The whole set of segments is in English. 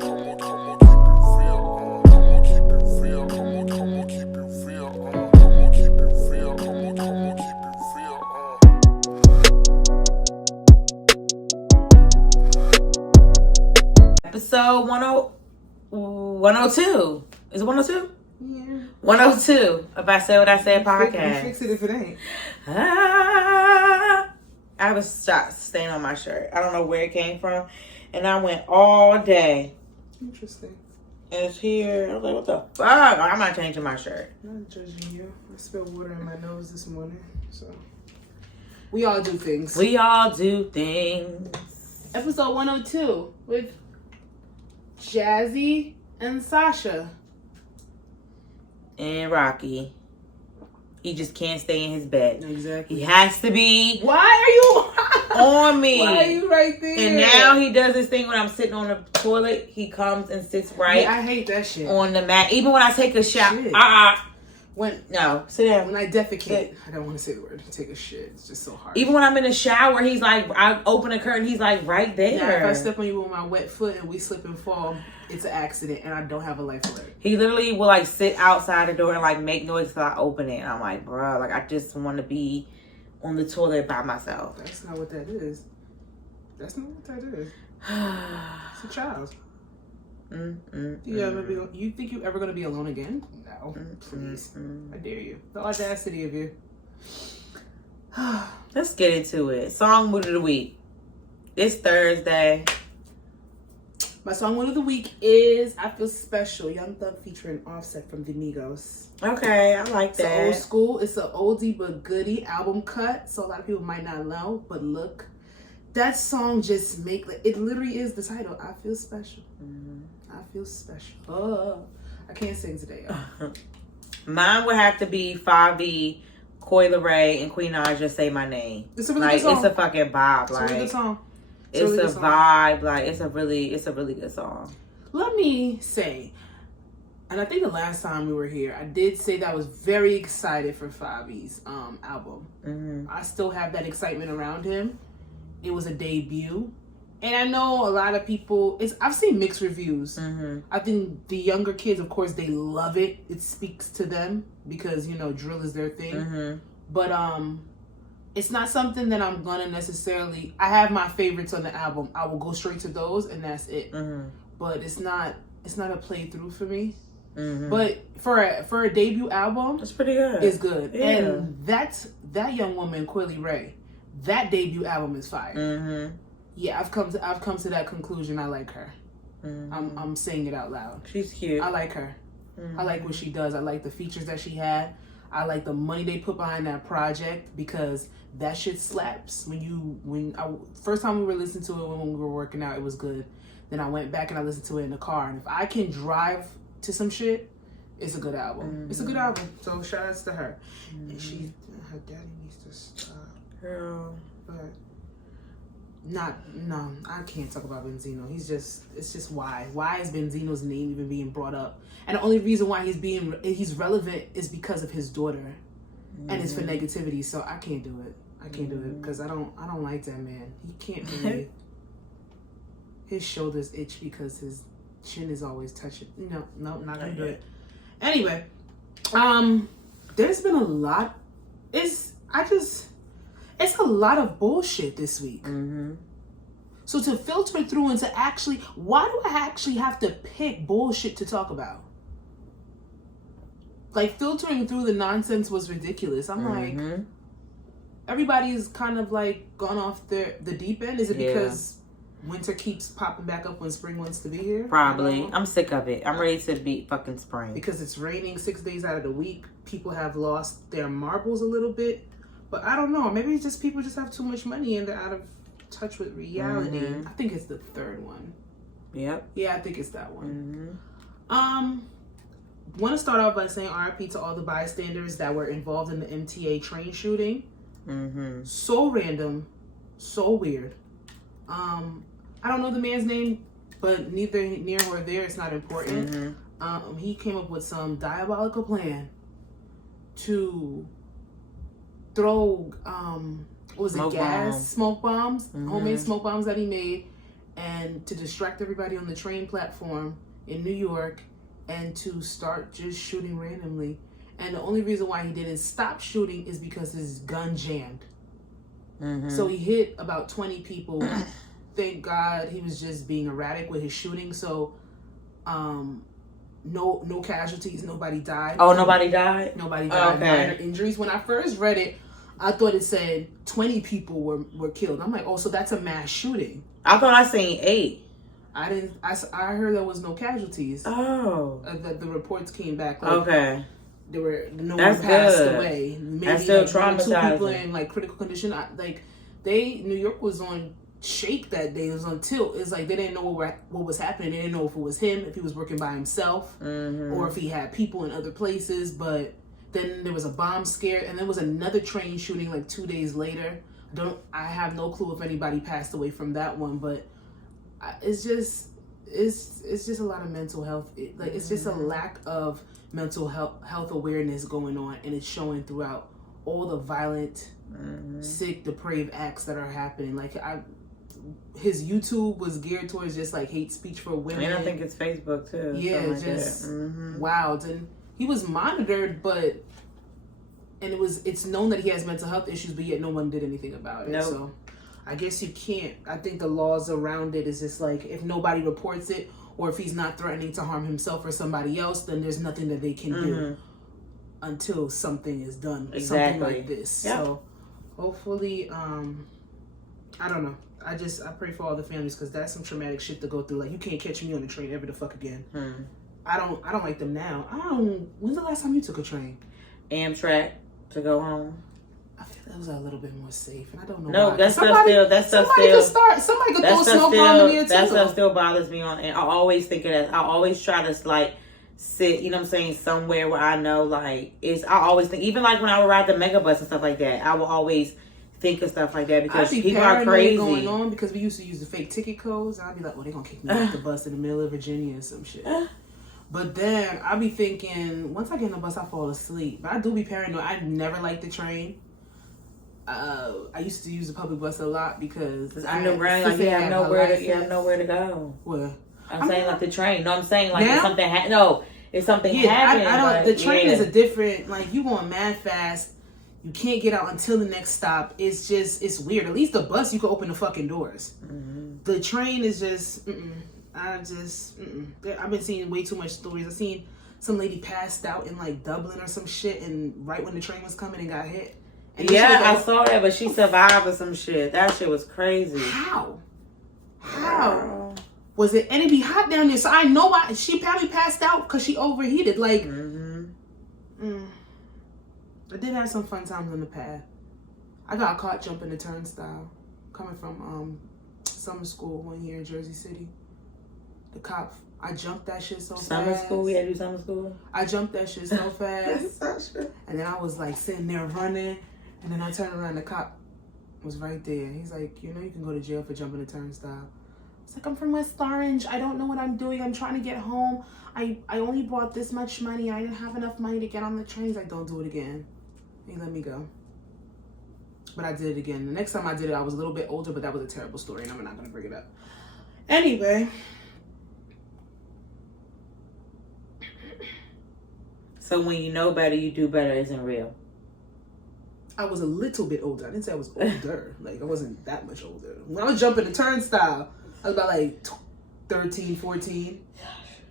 Episode 102. Is it 102? Yeah. 102. If I say what I said, podcast. You fix it if it ain't. I was staying on my shirt. I don't know where it came from. And I went all day. Interesting. And it's here. I was like, what the fuck? I'm not changing my shirt. I'm not judging you. I spilled water in my nose this morning. So, we all do things. We all do things. Episode 102 with Jazzy and Sasha. And Rocky. He just can't stay in his bed. Exactly. He has to be. Why are you on me? Why are you right there? And now he does this thing when I'm sitting on the toilet. He comes and sits right. Yeah, I hate that shit. On the mat. Even when I take a shower. No, sit down. When I defecate, I don't want to say the word. Take a shit. It's just so hard. Even when I'm in the shower, he's like, I open a curtain, he's like right there. Yeah, if I step on you with my wet foot and we slip and fall, it's an accident and I don't have a life alert. He literally will like sit outside the door and like make noise till I open it. And I'm like, bro, like I just want to be on the toilet by myself. That's not what that is. That's not what that is. It's a child. You think you ever gonna be alone again? No, please. I dare you. The audacity of you. Let's get into it. Song mood of the week. It's Thursday. My song mood of the week is "I Feel Special." Young Thug featuring Offset from the Migos. Okay, I like that. It's old school. It's an oldie but goodie album cut, so a lot of people might not know. But look, that song just it literally is the title. I feel special. I feel special. Oh, I can't sing today. Mine would have to be 5B, Coi Leray, and Queen Naija, Say My Name. It's a really good song. It's a fucking vibe. It's a really good song. It's a vibe. Like it's a really good song. Let me say, and I think the last time we were here, I did say that I was very excited for 5B's album. I still have that excitement around him. It was a debut. And I know a lot of people, I've seen mixed reviews. I think the younger kids, of course, they love it. It speaks to them because, drill is their thing. But it's not something that I'm going to necessarily, I have my favorites on the album. I will go straight to those and that's it. But it's not a playthrough for me. But for a debut album, it's pretty good. It's good. Yeah. And that young woman, Coi Leray, that debut album is fire. Yeah, I've come to that conclusion. I like her. I'm saying it out loud. She's cute. I like her. I like what she does. I like the features that she had. I like the money they put behind that project because that shit slaps. First time we were listening to it when we were working out, it was good. Then I went back and I listened to it in the car. And if I can drive to some shit, it's a good album. It's a good album. So shout outs to her. And her daddy needs to stop. Girl. But I can't talk about Benzino. It's just why is Benzino's name even being brought up? And the only reason why he's relevant is because of his daughter, and it's for negativity. So I can't do it. I can't do it because I don't like that man. He can't breathe. His shoulders itch because his chin is always touching. No, not gonna do it. Anyway, there's been a lot. It's a lot of bullshit this week. So to filter through and to why do I actually have to pick bullshit to talk about? Like, filtering through the nonsense was ridiculous. I'm like, everybody's kind of like gone off the deep end. Is it because winter keeps popping back up when spring wants to be here? Probably. I'm sick of it. I'm ready to be fucking spring. Because it's raining 6 days out of the week. People have lost their marbles a little bit. But I don't know. Maybe it's just people just have too much money and they're out of touch with reality. I think it's the third one. Yep. Yeah, I think it's that one. Want to start off by saying RIP to all the bystanders that were involved in the MTA train shooting. So random, so weird. I don't know the man's name, but neither near or there. It's not important. He came up with some diabolical plan to throw smoke bombs, homemade smoke bombs that he made, and to distract everybody on the train platform in New York and to start just shooting randomly. And the only reason why he didn't stop shooting is because his gun jammed. So he hit about 20 people. Thank God he was just being erratic with his shooting. So no casualties, nobody died. Oh, nobody died? Nobody died. Okay. Minor injuries. When I first read it, I thought it said 20 people were killed. I'm like, oh, so that's a mass shooting. I thought I seen 8. I heard there was no casualties. Oh. The reports came back. Like, okay. There were no That's one passed good. away. Maybe That's still like 2 traumatizing. people in like critical condition. New York was on shake that day. It was on tilt. It's like they didn't know what was happening. They didn't know if it was him, if he was working by himself, or if he had people in other places. But then there was a bomb scare, and there was another train shooting like 2 days later. I have no clue if anybody passed away from that one, but it's just a lot of mental health. It's just a lack of mental health awareness going on, and it's showing throughout all the violent, sick, depraved acts that are happening. Like his YouTube was geared towards just like hate speech for women. And I think it's Facebook too. Yeah, like just wild. And he was monitored, and it's known that he has mental health issues, but yet no one did anything about it. Nope. So I guess you can't. I think the laws around it is just like if nobody reports it, or if he's not threatening to harm himself or somebody else, then there's nothing that they can do until something is done. Exactly. Something like this. Yep. So hopefully, I don't know. I pray for all the families, because that's some traumatic shit to go through. Like, you can't catch me on the train ever the fuck again. I don't like them now. When's the last time you took a train? ASHTRAY to go home. I feel that was a little bit more safe, and I don't know. No, why. that stuff still. Somebody could throw a snow bomb in there too. That stuff still bothers me and I always think of that. I always try to like sit, you know what I'm saying, somewhere where I know like I always think, even like when I would ride the mega bus and stuff like that, I will always think of stuff like that, because people are crazy going on, because we used to use the fake ticket codes. I'd be like, well, they're gonna kick me off the bus in the middle of Virginia or some shit. But then I'll be thinking, once I get in the bus, I fall asleep. But I do be paranoid. I never liked the train. I used to use the public bus a lot because I know, right? Like, you have nowhere to go. What? I'm saying like the train. No, I'm saying like now? if something if something happens. I don't. The train is a different. Like, you going mad fast. You can't get out until the next stop. It's weird. At least the bus, you can open the fucking doors. The train is just. I've been seeing way too much stories. I seen some lady passed out in like Dublin or some shit, and right when the train was coming and got hit. And I saw that, but she survived or some shit. That shit was crazy. How? Was it? And it be hot down there, so I know why. She probably passed out because she overheated. Like, I did have some fun times on the path. I got caught jumping the turnstile coming from summer school one year in Jersey City. The cop, I jumped that shit so fast. Summer school? We had to do summer school? I jumped that shit so fast. And then I was like sitting there running. And then I turned around, the cop was right there. He's like, you know, you can go to jail for jumping the turnstile. It's like, I'm from West Orange. I don't know what I'm doing. I'm trying to get home. I only brought this much money. I didn't have enough money to get on the train. He's like, don't do it again. He let me go. But I did it again. The next time I did it, I was a little bit older, but that was a terrible story, and I'm not going to bring it up. Anyway. So when you know better, you do better isn't real. I was a little bit older. I didn't say I was older. Like, I wasn't that much older. When I was jumping the turnstile, I was about like 13, 14.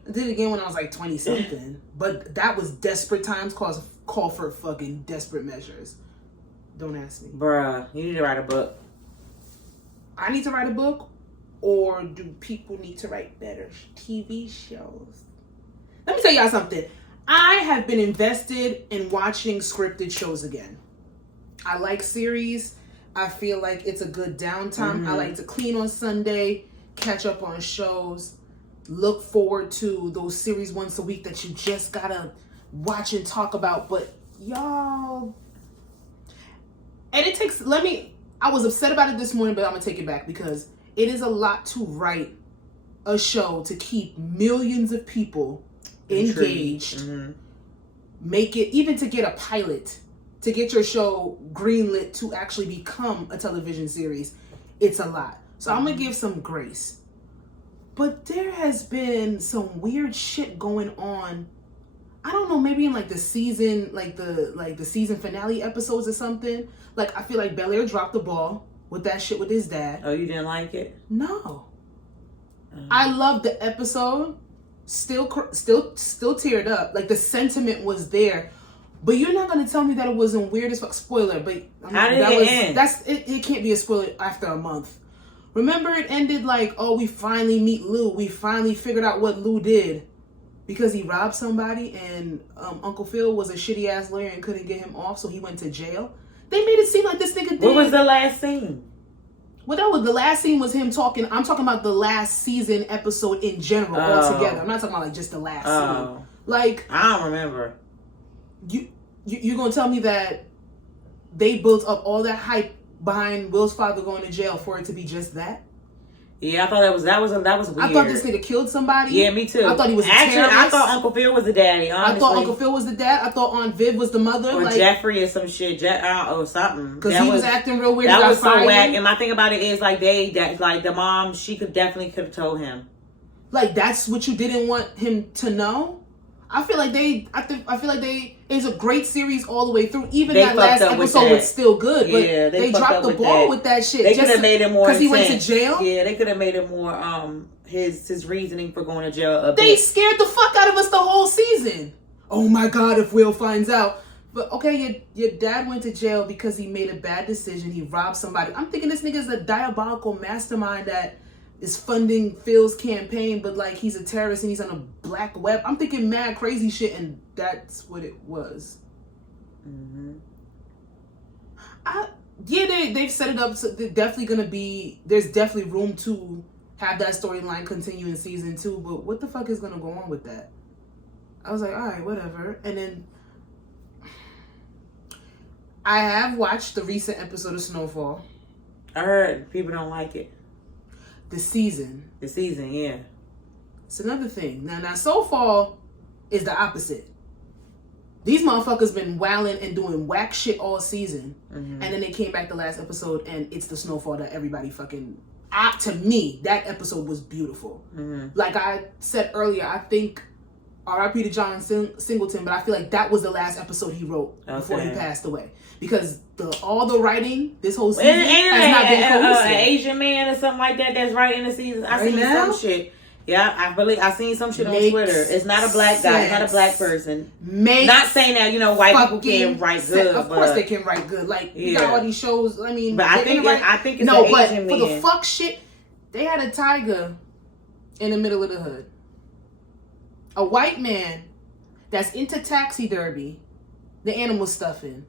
I did it again when I was like 20 something. But that was desperate times, call for fucking desperate measures. Don't ask me. Bruh, you need to write a book. I need to write a book, or do people need to write better TV shows? Let me tell y'all something. I have been invested in watching scripted shows again. I like series. I feel like it's a good downtime. I like to clean on Sunday, catch up on shows, look forward to those series once a week that you just gotta watch and talk about. But y'all, and it takes, I was upset about it this morning, but I'm gonna take it back, because it is a lot to write a show to keep millions of people engaged, make it, even to get a pilot, to get your show greenlit to actually become a television series. It's a lot. So I'm gonna give some grace. But there has been some weird shit going on. I don't know, maybe in like the season, the season finale episodes or something. Like, I feel like Bel-Air dropped the ball with that shit with his dad. Oh, you didn't like it? No. I loved the episode. Still teared up. Like, the sentiment was there. But you're not gonna tell me that it wasn't weird as fuck. Spoiler, but how did it end? It can't be a spoiler after a month. Remember, it ended like, oh, we finally meet Lou. We finally figured out what Lou did because he robbed somebody, and Uncle Phil was a shitty ass lawyer and couldn't get him off, so he went to jail. They made it seem like this nigga did. What was the last scene? Well, that was the last scene was him talking. I'm talking about the last season episode in general altogether. I'm not talking about like just the last scene. Like, I don't remember. You gonna tell me that they built up all that hype behind Will's father going to jail for it to be just that? Yeah, I thought that was weird. I thought this nigga killed somebody. Yeah, me too. I thought he was actually. terrorist. I thought Uncle Phil was the daddy. Honestly. I thought Uncle Phil was the dad. I thought Aunt Viv was the mother, or like, Jeffrey or some shit, or something. Because he was acting real weird. That was so whack. And my thing about it is like the mom, she could have told him. Like, that's what you didn't want him to know. I feel like it's a great series all the way through. Even that last episode was still good, but yeah, they dropped the ball with that shit. They could have made it more because he went to jail. Yeah, they could have made it more his reasoning for going to jail. They scared the fuck out of us the whole season. Oh my god, if Will finds out. But okay, your dad went to jail because he made a bad decision. He robbed somebody. I'm thinking this nigga's a diabolical mastermind that is funding Phil's campaign, but like he's a terrorist and he's on a black web. I'm thinking mad crazy shit, and that's what it was. Mm-hmm. They've set it up. So they're definitely gonna be. There's definitely room to have that storyline continue in season 2. But what the fuck is gonna go on with that? I was like, all right, whatever. And then I have watched the recent episode of Snowfall. I heard people don't like it. The season, yeah. It's another thing. Now, Snowfall is the opposite. These motherfuckers been wilding and doing whack shit all season, and then they came back the last episode, and it's the Snowfall that everybody fucking. To me, that episode was beautiful. Like I said earlier, I think R.I.P. to John Singleton, but I feel like that was the last episode he wrote before he passed away. Because all the writing this whole season has not been cohesive. An Asian man or something like that that's writing the season. I seen some shit. Yeah, I seen some shit on Twitter. It's not a black guy. It's not a black person. Not saying that white people can't write good. Of course they can write good. Like you got all these shows. I mean, but I think it's no. An But Asian for man. the fuck shit, they had a tiger in the middle of the hood. A white man that's into taxi derby, the animal stuffing,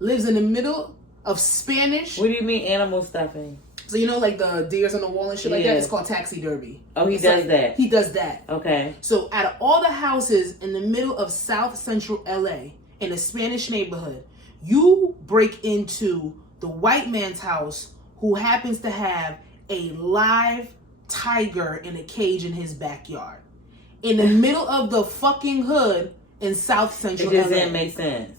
lives in the middle of Spanish. What do you mean animal stuffing? So like the deers on the wall and shit like that? It's called taxi derby. Oh, he does that? He does that. Okay. So out of all the houses in the middle of South Central LA, in a Spanish neighborhood, you break into the white man's house who happens to have a live tiger in a cage in his backyard. In the middle of the fucking hood in South Central LA. It just didn't make sense.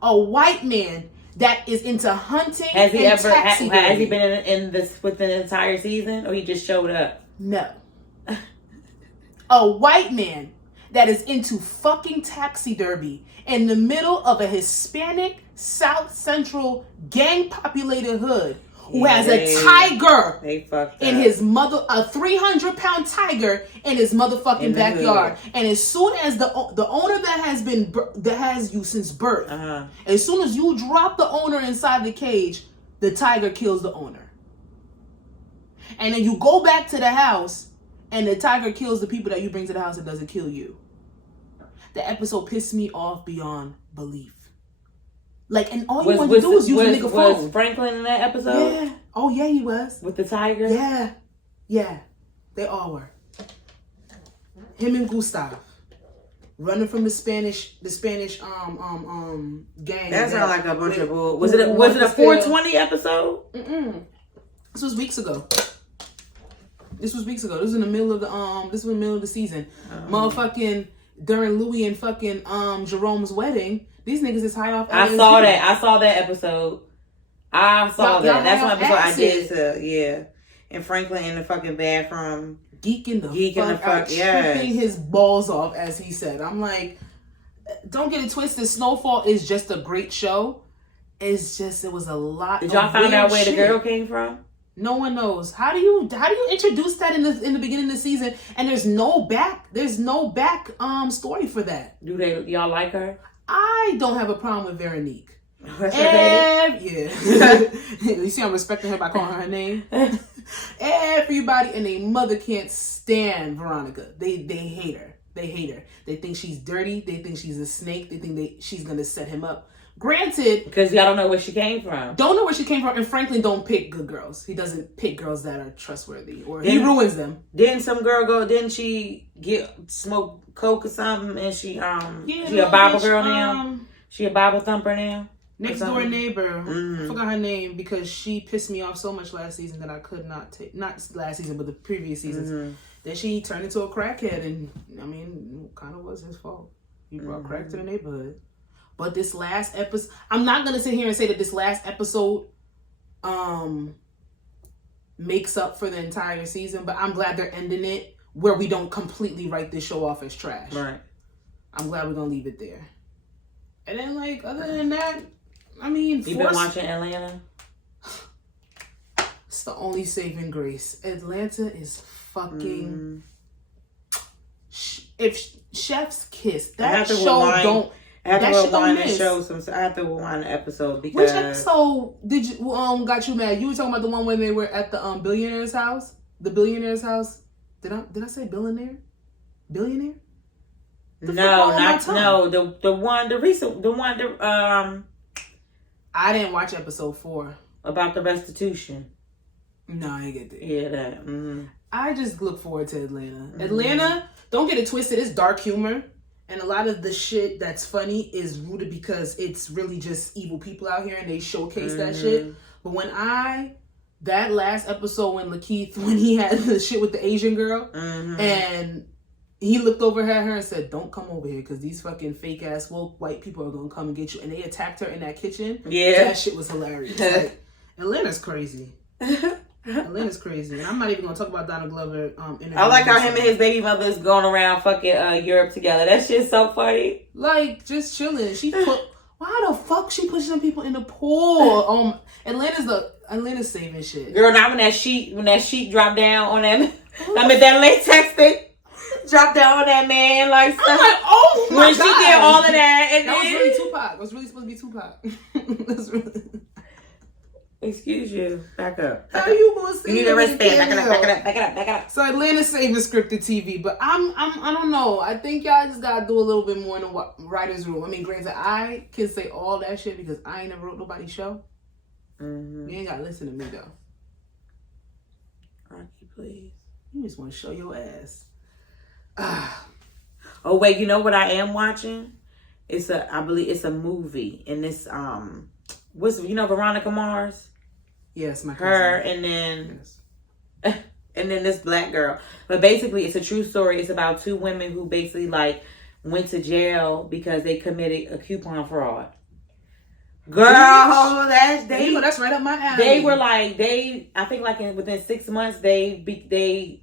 A white man that is into hunting has he and ever taxi derby. Has he been in this within the entire season, or he just showed up? No. A white man that is into fucking taxi derby in the middle of a Hispanic South Central gang populated hood who has a tiger in his a 300-pound tiger in his motherfucking backyard. And as soon as the owner that has you since birth, as soon as you drop the owner inside the cage, the tiger kills the owner. And then you go back to the house and the tiger kills the people that you bring to the house and doesn't kill you. The episode pissed me off beyond belief. Like, and all you wanted to do was use a nigga phone. Was Franklin in that episode? Yeah. Oh, yeah, he was. With the tiger? Yeah. Yeah. They all were. Him and Gustav. Running from the Spanish gang. That sounds like a bunch of bull. Was it a 420 episode? This was weeks ago. This was in the middle of the season. Motherfucking during Louis and fucking Jerome's wedding. These niggas is high off. I saw that episode. I saw that. That's one episode I did. Yeah. And Franklin in the fucking bathroom. geeking the fuck out, tripping his balls off, as he said. I'm like, don't get it twisted. Snowfall is just a great show. It's just, it was a lot. Did y'all find out where the girl came from? No one knows. How do you introduce that in the beginning of the season and there's no back story for that? Y'all like her? I don't have a problem with Veronique. Yeah. You see I'm respecting her by calling her name. Everybody and their mother can't stand Veronica. They hate her. They think she's dirty. They think she's a snake. They think she's gonna set him up. Granted, because y'all don't know where she came from. Don't know where she came from, and Franklin don't pick good girls. He doesn't pick girls that are trustworthy, or he ruins them. Didn't some girl go? Didn't she smoke coke or something? And she she a Bible girl now. She a Bible thumper now. Next door neighbor, I forgot her name because she pissed me off so much last season that I could not take. Not last season, but the previous seasons. Then she turned into a crackhead, and I mean, it kind of was his fault. He brought crack to the neighborhood. But this last episode, I'm not going to sit here and say that this last episode makes up for the entire season, but I'm glad they're ending it where we don't completely write this show off as trash. Right. I'm glad we're going to leave it there. And then, like, other than that, I mean... You been watching Atlanta? It's the only saving grace. Atlanta is fucking... If Chef's Kiss, that show don't... I have to rewind and show some. I have to rewind the episode because. Which episode did you got you mad? You were talking about the one when they were at the billionaire's house. The billionaire's house. Did I say billionaire? Billionaire? The recent one. I didn't watch episode 4 about the restitution. No, I didn't get that. Yeah, that. Mm-hmm. I just look forward to Atlanta. Atlanta. Don't get it twisted. It's dark humor. And a lot of the shit that's funny is rooted because it's really just evil people out here and they showcase that shit. But that last episode when Lakeith, when he had the shit with the Asian girl and he looked over at her and said, don't come over here because these fucking fake ass woke white people are going to come and get you. And they attacked her in that kitchen. Yeah. That shit was hilarious. Like, Atlanta's crazy. Atlanta's crazy. And I'm not even going to talk about Donald Glover. I like how him and his baby mother is going around fucking Europe together. That shit's so funny. Like, just chilling. Why the fuck she pushing them people in the pool? Atlanta's saving shit. Girl, now when that sheet dropped down on that, I mean that latex thing dropped down on that man, like I'm like, oh my when God. She did all of that, and that was really Tupac. It was really supposed to be Tupac. That's really. Excuse you. Back up. How you gonna say? You need to rest there. Back it up. So Atlanta's saving scripted TV, but I don't know. I think y'all just gotta do a little bit more in the writer's room. I mean, granted, I can say all that shit because I ain't never wrote nobody's show. You ain't gotta listen to me though. Rocky, please. You just want to show your ass. Oh wait, you know what I am watching? I believe it's a movie, and this Veronica Mars? Yes, my cousin. Her, and then and then this black girl. But basically, it's a true story. It's about two women who basically like went to jail because they committed a coupon fraud. Girl, that's right up my alley. They were like I think like within 6 months they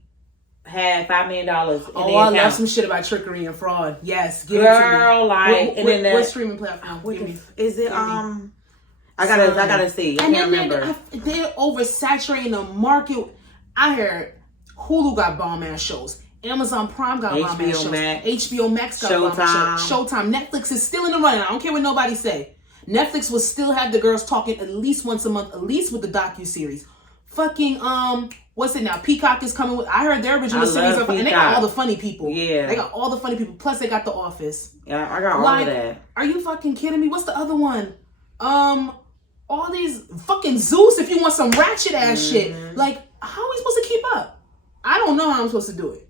had $5 million. Oh, I love some shit about trickery and fraud. Yes, give girl, it to me. like what streaming platform? Is it I gotta see. I can't remember. They're oversaturating the market. I heard Hulu got bomb ass shows. Amazon Prime got bomb ass shows. HBO Max got bomb ass shows. Showtime. Netflix is still in the running. I don't care what nobody say. Netflix will still have the girls talking at least once a month, at least with the docuseries. Fucking what's it now? Peacock is coming with. I heard their original series and they got all the funny people. Yeah, they got all the funny people. Plus they got The Office. Yeah, I got all of that. Are you fucking kidding me? What's the other one? All these fucking Zeus. If you want some ratchet ass shit, like how are we supposed to keep up? I don't know how I'm supposed to do it,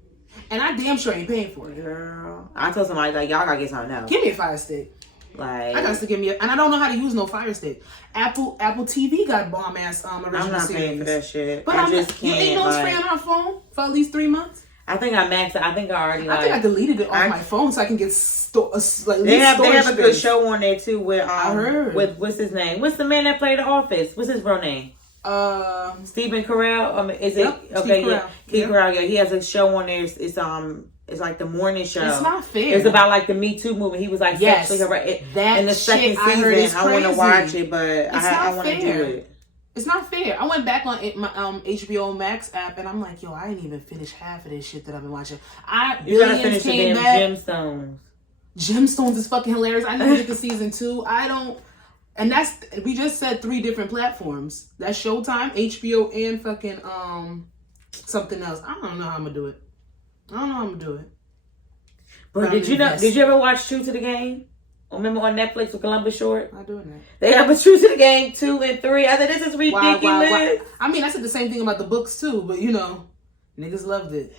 and I damn sure ain't paying for it. Girl, I told somebody like y'all gotta get something else. Give me a Fire Stick. Like I got to give me and I don't know how to use no Fire Stick. Apple TV got bomb ass original series. I'm not paying for that shit. But you ain't no spray on our phone for at least 3 months. I think I maxed it. I think I already. I think I deleted it off my phone so I can get they have a good show on there too. With I heard with what's his name? What's the man that played The Office? What's his real name? Stephen Carell. Is it yep, okay? Steve Yeah, Carell. Steve Carell. Yeah, he has a show on there. It's like the morning show. It's not fair. It's about like the Me Too movement. He was like sexually harassed. That in the second season. I want to watch it, but I want to do it. It's not fair. I went back on my HBO Max app and I'm like, yo, I ain't even finished half of this shit that I've been watching. You gotta finish the damn Gemstones. Gemstones is fucking hilarious. I never get to season 2. And we just said 3 different platforms. That's Showtime, HBO, and fucking something else. I don't know how I'm gonna do it. But did you ever watch True to the Game? Remember on Netflix with Columbus Short? Not doing that. They have a True to the Game 2 and 3. I said, this is ridiculous. Why? I mean, I said the same thing about the books too, but niggas loved it.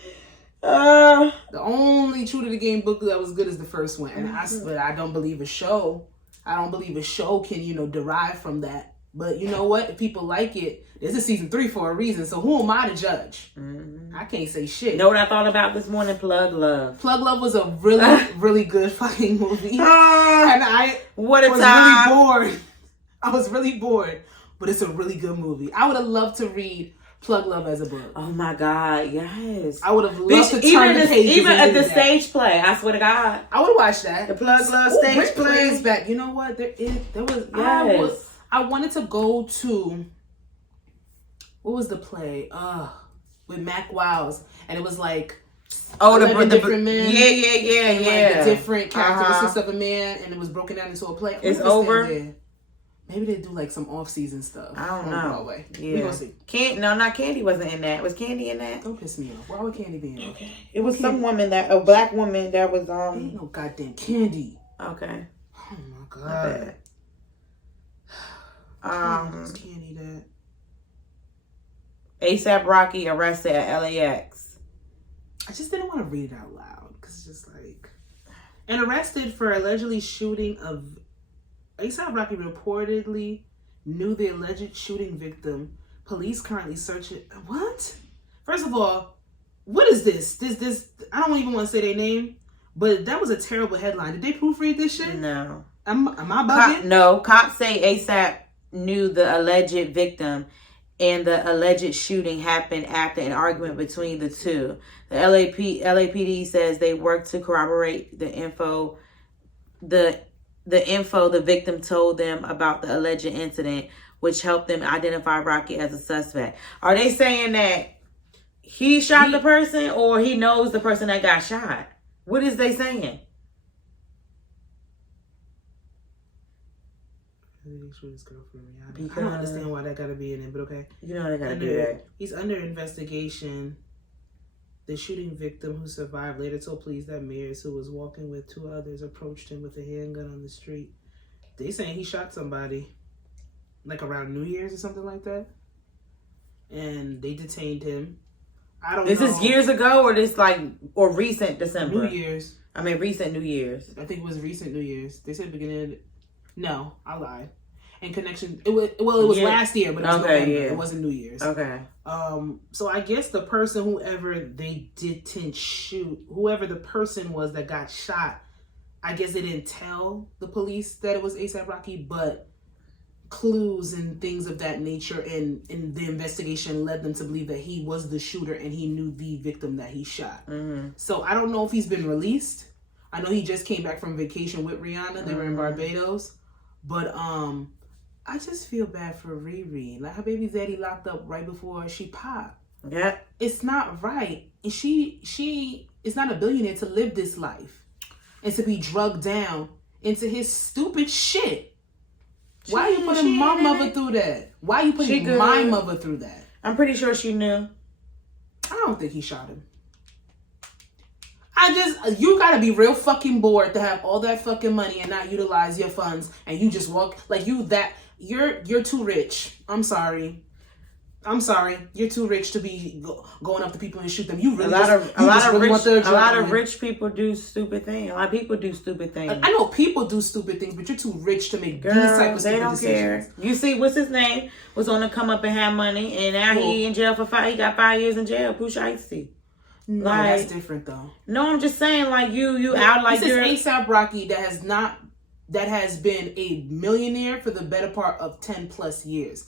The only True to the Game book that was good is the first one. And but I don't believe a show. I don't believe a show can, derive from that. But you know what? If people like it, this is season 3 for a reason. So who am I to judge? Mm-hmm. I can't say shit. You know what I thought about this morning? Plug Love. Plug Love was a really, really good fucking movie. And I was really bored. I was really bored. But it's a really good movie. I would have loved to read Plug Love as a book. Oh my God, yes. I would have loved to turn the pages. Even at the stage play, I swear to God. I would have watched that. The Plug Love stage play is back. You know what? There was. Yes. I wanted to go to, what was the play? With Mac Wiles, and it was like the different men. Yeah. Like the different characteristics of a man, and it was broken down into a play. It's over. Maybe they do like some off-season stuff. I don't know. Broadway. Yeah. We gonna see. Not Candy wasn't in that. Was Candy in that? Don't piss me off. Why would Candy be in it? Okay. It was some woman a black woman that was Ain't no goddamn Candy. Okay. Oh my God. Who's Candy that? ASAP Rocky arrested at LAX. I just didn't want to read it out loud because it's just like, and arrested for allegedly shooting of. ASAP Rocky reportedly knew the alleged shooting victim. Police currently searching. What? First of all, what is this? This. I don't even want to say their name, but that was a terrible headline. Did they proofread this shit? No. Am I bugging? No. Cops say ASAP knew the alleged victim, and the alleged shooting happened after an argument between the two. The LAPD says they worked to corroborate the info. The info the victim told them about the alleged incident, which helped them identify Rocky as a suspect. Are they saying that he shot the person, or he knows the person that got shot? What is they saying? I don't understand why that gotta be in it, but okay. You know they gotta do that. He's under investigation. The shooting victim, who survived, later told police that Mears, who was walking with 2 others, approached him with a handgun on the street. They saying he shot somebody, like around New Year's or something like that, and they detained him. I don't know. This is years ago, or recent December? New Year's. I mean, recent New Year's. I think it was recent New Year's. They said beginning. No, I lied. In connection, it was last year, but it was November. Yeah. It wasn't New Year's. Okay. So I guess the person, whoever they didn't shoot, whoever the person was that got shot, I guess they didn't tell the police that it was ASAP Rocky, but clues and things of that nature in the investigation led them to believe that he was the shooter and he knew the victim that he shot. Mm-hmm. So I don't know if he's been released. I know he just came back from vacation with Rihanna. They were in Barbados. But I just feel bad for Riri. Like, her baby daddy locked up right before she popped. Yeah. It's not right. And she is not a billionaire to live this life and to be drugged down into his stupid shit. Why are you putting my mother through that? Why are you putting my mother through that? I'm pretty sure she knew. I don't think he shot him. You gotta be real fucking bored to have all that fucking money and not utilize your funds, and you just walk like you're too rich. I'm sorry. You're too rich to be going up to people and shoot them. You really a lot of rich people do stupid things. A lot of people do stupid things. I know people do stupid things, but you're too rich to make these type of stupid decisions. They don't care. You see, what's his name was on to come up and have money, and now he in jail for 5. He got 5 years in jail. Pooh Shiesty. No, that's different though. No, I'm just saying, like you out like you're ASAP Rocky that has been a millionaire for the better part of 10 plus years.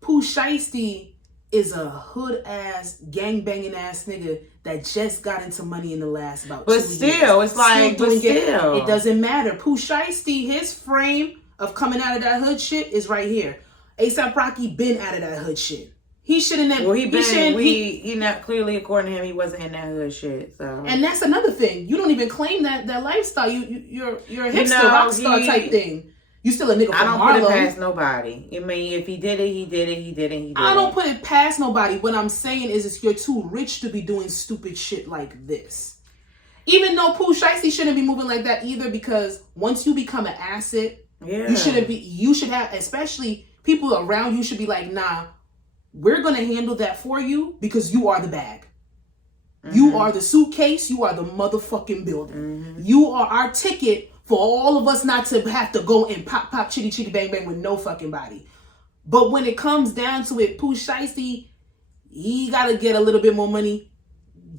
Pooh Shiesty is a hood ass, gang banging ass nigga that just got into money in the last about 2 years. But still, it's like, but still. It doesn't matter. Pooh Shiesty, his frame of coming out of that hood shit is right here. A$AP Rocky been out of that hood shit. He shouldn't have. Well, he not clearly, according to him, he wasn't in that hood shit. So, and that's another thing. You don't even claim that lifestyle. You're a hipster rock star type thing. You still a nigga from Harlem. I don't put it past nobody. I mean, if he did it, he did it. He did it. He did it. I don't put it past nobody. What I'm saying is you're too rich to be doing stupid shit like this. Even though Pooh Shiesty shouldn't be moving like that either, because once you become an asset, you should have, especially people around you should be like, nah, we're going to handle that for you because you are the bag. Mm-hmm. You are the suitcase. You are the motherfucking building. Mm-hmm. You are our ticket for all of us not to have to go and pop, chitty, chitty, bang, bang with no fucking body. But when it comes down to it, Pooh Shiesty, he got to get a little bit more money,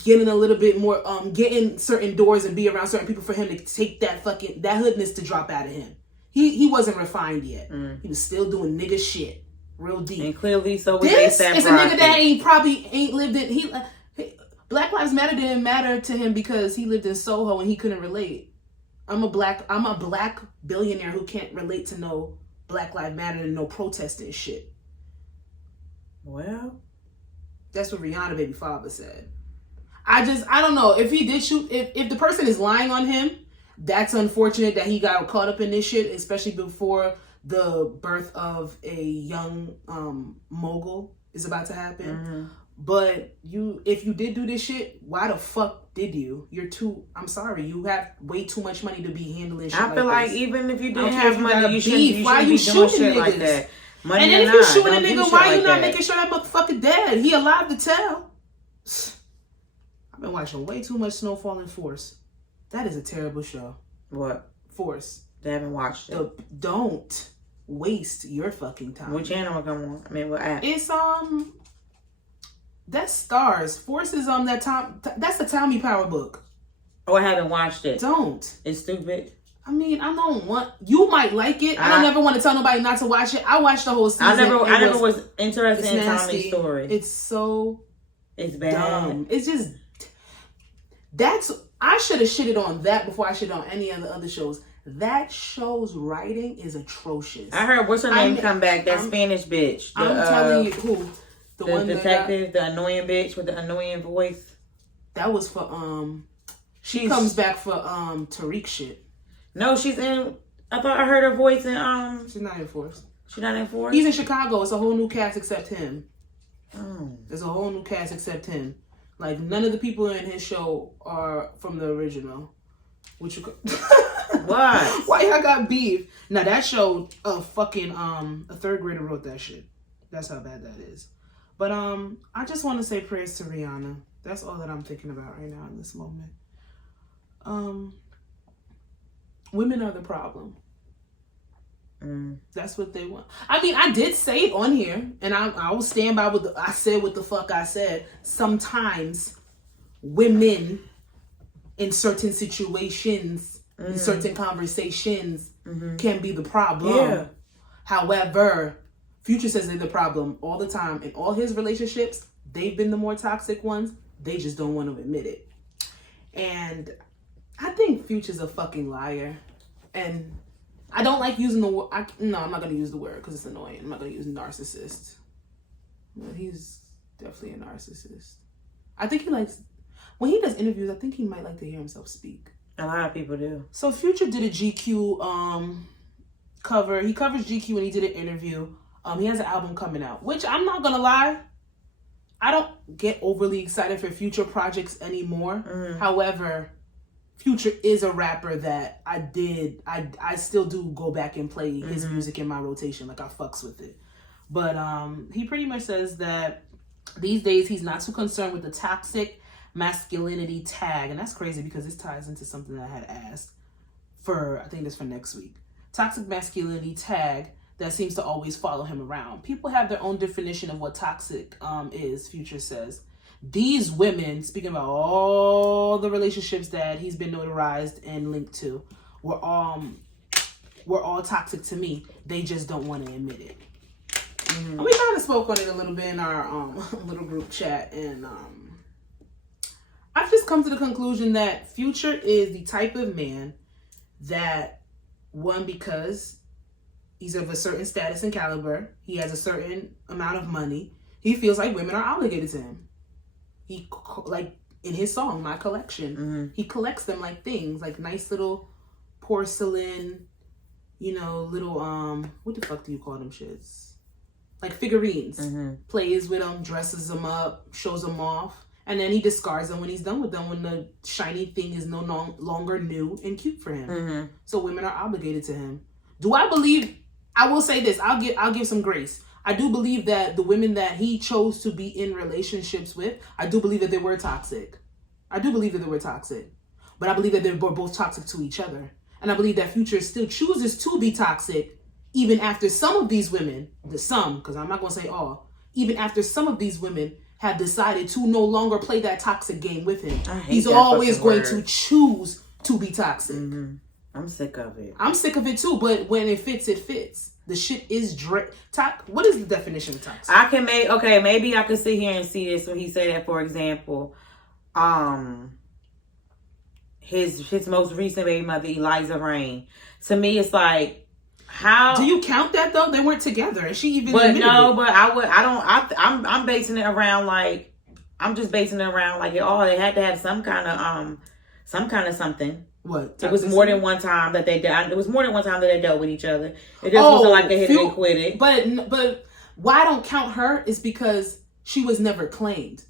getting a little bit more, getting certain doors and be around certain people for him to take that hoodness to drop out of him. He wasn't refined yet. He was still doing nigga shit. Real deep. And clearly so was this A$AP is a Rocky. nigga that ain't lived in, Black Lives Matter didn't matter to him because he lived in Soho and he couldn't relate. I'm a black billionaire who can't relate to no Black Lives Matter and no protesting shit. Well, that's what Rihanna baby father said. I don't know if he did shoot, if the person is lying on him, that's unfortunate that he got caught up in this shit, especially before the birth of a young mogul is about to happen. Mm-hmm. But if you did do this shit, why the fuck did you? I'm sorry, you have way too much money to be handling shit I feel like this. Even if you didn't have money, you shouldn't why be you doing shooting shit niggas? like that. Money and then if you you shooting a nigga, why you not that? making sure that motherfucker dead? He alive to tell. I've been watching way too much Snowfall and Force. That is a terrible show. What? Force. I haven't watched it. Don't waste your fucking time. What channel will come on? I mean, what app? It's that's Stars. Force is that's the Tommy Power book. Oh, I haven't watched it. Don't. It's stupid. I mean, I don't want. You might like it. I don't ever want to tell nobody not to watch it. I watched the whole season. I never was interested in Tommy's story. It's bad. Dumb. It's just I should have shitted on that before I shitted on any of the other shows. That show's writing is atrocious. I heard what's her name come back? That Spanish bitch. I'm telling you who. The one detective, the annoying bitch with the annoying voice. That was for she comes back for Tariq shit. No, she's in. I thought I heard her voice in She's not in Force. She's not in Force. He's in Chicago. It's a whole new cast except him. Oh. There's a whole new cast except him. Like none of the people in his show are from the original. Which what? Why y'all got beef? Now that show, a third grader wrote that shit. That's how bad that is. But I just want to say praise to Rihanna. That's all that I'm thinking about right now in this moment. Women are the problem. That's what they want. I mean, I did say it on here, and I will stand by I said what the fuck I said. Sometimes women in certain situations, in certain conversations, can be the problem. Yeah. However, Future says they're the problem all the time. In all his relationships, they've been the more toxic ones. They just don't want to admit it. And I think Future's a fucking liar. And I don't like using the word. No, I'm not going to use the word because it's annoying. I'm not going to use narcissist. But he's definitely a narcissist. I think he likes, when he does interviews, I think he might like to hear himself speak. A lot of people do. So Future did a GQ cover. He covers GQ and he did an interview. He has an album coming out, which I'm not going to lie, I don't get overly excited for Future projects anymore. However, Future is a rapper that I still do go back and play his music in my rotation. Like I fucks with it. But he pretty much says that these days he's not too concerned with the toxic masculinity tag. And that's crazy because this ties into something that I had asked I think this for next week. Toxic masculinity tag that seems to always follow him around. People have their own definition of what toxic is, Future says. These women, speaking about all the relationships that he's been notarized and linked to, were all toxic to me. They just don't want to admit it. And we kind of spoke on it a little bit in our little group chat, and I've just come to the conclusion that Future is the type of man that, one, because he's of a certain status and caliber, he has a certain amount of money, he feels like women are obligated to him. He, like in his song, My Collection, he collects them like things, like nice little porcelain, you know, little, what the fuck do you call them shits? Like figurines. Plays with them, dresses them up, shows them off, and then he discards them when he's done with them, when the shiny thing is no longer new and cute for him. So women are obligated to him. Do I believe, I will say this, I'll give some grace. I do believe that the women that he chose to be in relationships with, I do believe that they were toxic. I do believe that they were toxic. But I believe that they were both toxic to each other. And I believe that Future still chooses to be toxic even after some of these women, because I'm not going to say all, even after some of these women have decided to no longer play that toxic game with him. He's always going to choose to be toxic. I'm sick of it. I'm sick of it too, but when it fits, it fits. The shit is what is the definition of toxic? I can maybe I could sit here and see this when he said that, for example, his most recent baby mother, Eliza Reign. To me, it's like, how do you count that though? They weren't together, and she even. But no, but I'm basing it around like, I'm just basing it around like, they had to have some kind of something. What? It was more than one time that they dealt. It was more than one time that they dealt with each other. It just wasn't like they had been quit it. But why I don't count her is because she was never claimed.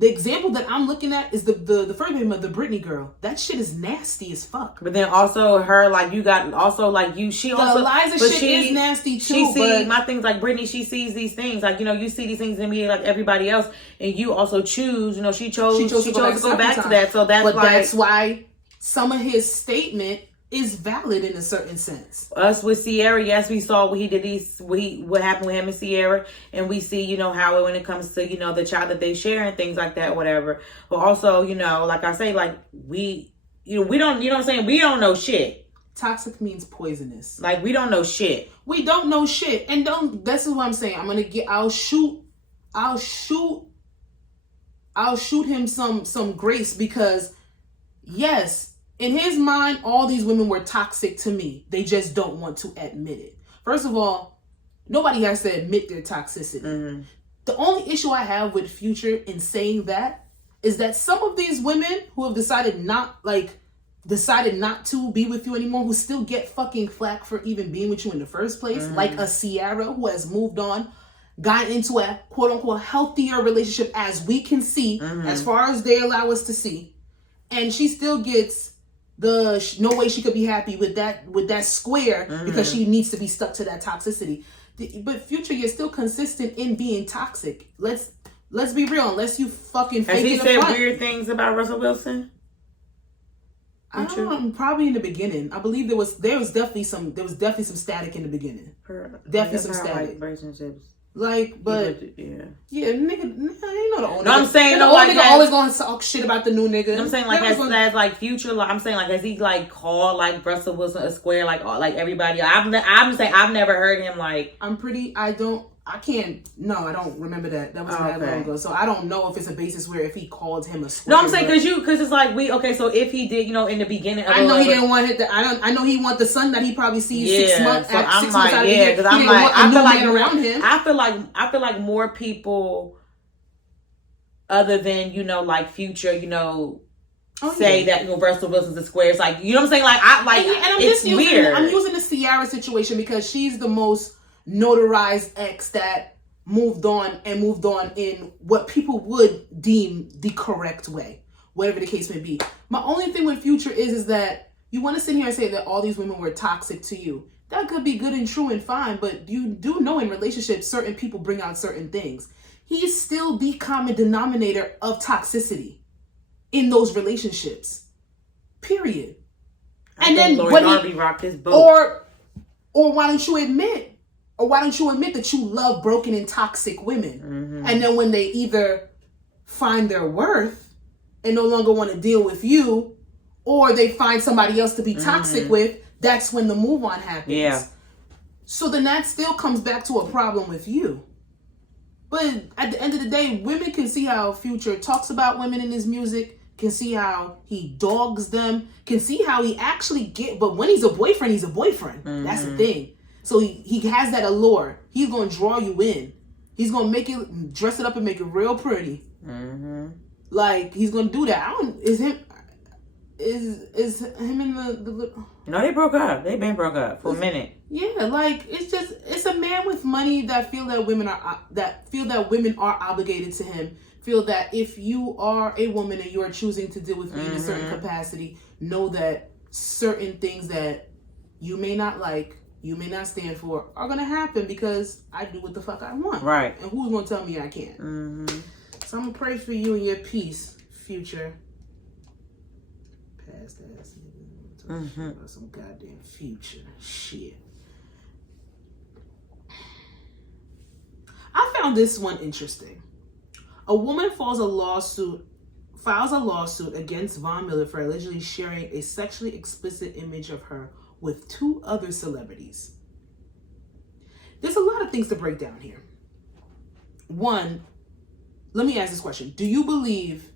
The example that I'm looking at is the first name of the Britney girl. That shit is nasty as fuck. But then also her, like, you got also like you. She also Eliza shit is nasty too. She sees my things like Britney. She sees these things like, you know, you see these things in me like everybody else, and you also choose. You know, she chose to go back to that. So that's why some of his statement is valid in a certain sense. Us with Sierra, yes, we saw what he did. What happened with him and Sierra, and we see, you know, how when it comes to, you know, the child that they share and things like that, whatever. But also, you know, like I say, like we don't, you know what I'm saying? We don't know shit. Toxic means poisonous. Like, we don't know shit. We don't know shit, and this is what I'm saying. I'll shoot him some grace, because yes, in his mind, all these women were toxic to me. They just don't want to admit it. First of all, nobody has to admit their toxicity. The only issue I have with Future in saying that is that some of these women who have decided not to be with you anymore, who still get fucking flack for even being with you in the first place, like a Sierra who has moved on, gotten into a quote-unquote healthier relationship, as we can see, as far as they allow us to see, and she still gets no way she could be happy with that square, because she needs to be stuck to that toxicity. But Future, you're still consistent in being toxic. Let's be real. Unless you fucking fake it. Has he said weird things about Russell Wilson? Probably in the beginning. I believe there was definitely some static in the beginning. Definitely some static. Relationships. Like, but yeah, nigga, you know the old nigga. No, I'm saying the old nigga always gonna talk shit about the new nigga. I'm saying like as like Future, like I'm saying like has he like called like Russell Wilson a square like everybody? I'm saying I've never heard him like. I don't remember that. That was that long ago. So I don't know if it's a basis where if he called him a square. No, I'm saying because it's like so if he did, you know, in the beginning of I know he didn't want it. I know he want the son that he probably sees 6 months. So I'm 6 months out of the year. Because I'm like, I feel like around him. I feel like more people other than, you know, like Future, you know, say that, you know, Russell Wilson's a square. It's like, you know what I'm saying? Like it's weird. I'm using the Ciara situation because she's the most notarized ex that moved on in what people would deem the correct way, whatever the case may be. My only thing with Future is that you want to sit here and say that all these women were toxic to you. That could be good and true and fine, but you do know in relationships certain people bring out certain things. He's still the common denominator of toxicity in those relationships, period. And then Lord Harvey rocked his boat. Or why don't you admit that you love broken and toxic women? And then when they either find their worth and no longer want to deal with you, or they find somebody else to be toxic with, that's when the move on happens. Yeah. So then that still comes back to a problem with you. But at the end of the day, women can see how Future talks about women in his music, can see how he dogs them, can see how he actually but when he's a boyfriend, he's a boyfriend. Mm-hmm. That's the thing. So he has that allure. He's going to draw you in. He's going to make it, dress it up and make it real pretty. Mm-hmm. Like, he's going to do that. Is him in the No, they broke up. They've been broke up for a minute. Yeah, like, it's a man with money that feel that women are obligated to him. Feel that if you are a woman and you are choosing to deal with me in a certain capacity, know that certain things that you may not like, you may not stand for, are going to happen because I do what the fuck I want. Right. And who's going to tell me I can't? Mm-hmm. So I'm going to pray for you and your peace, Future. Past ass nigga. About some goddamn Future shit. I found this one interesting. A woman files a lawsuit against Von Miller for allegedly sharing a sexually explicit image of her with 2 other celebrities. There's a lot of things to break down here. One, let me ask this question. Do you believe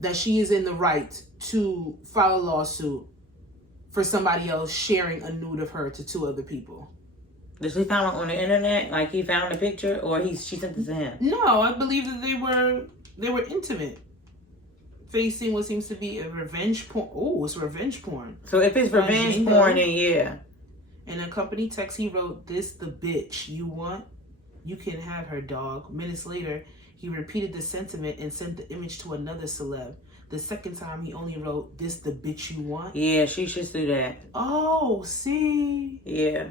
that she is in the right to file a lawsuit for somebody else sharing a nude of her to 2 other people? Did she find it on the internet? Like he found a picture, or she sent it to him? No, I believe that they were intimate, facing what seems to be a revenge porn. Oh, it's revenge porn. So if it's revenge porn, then yeah. In a company text, he wrote, "This the bitch you want? You can have her, dog." Minutes later, he repeated the sentiment and sent the image to another celeb. The second time, he only wrote, "This the bitch you want?" Yeah, she should do that. Oh, see. Yeah.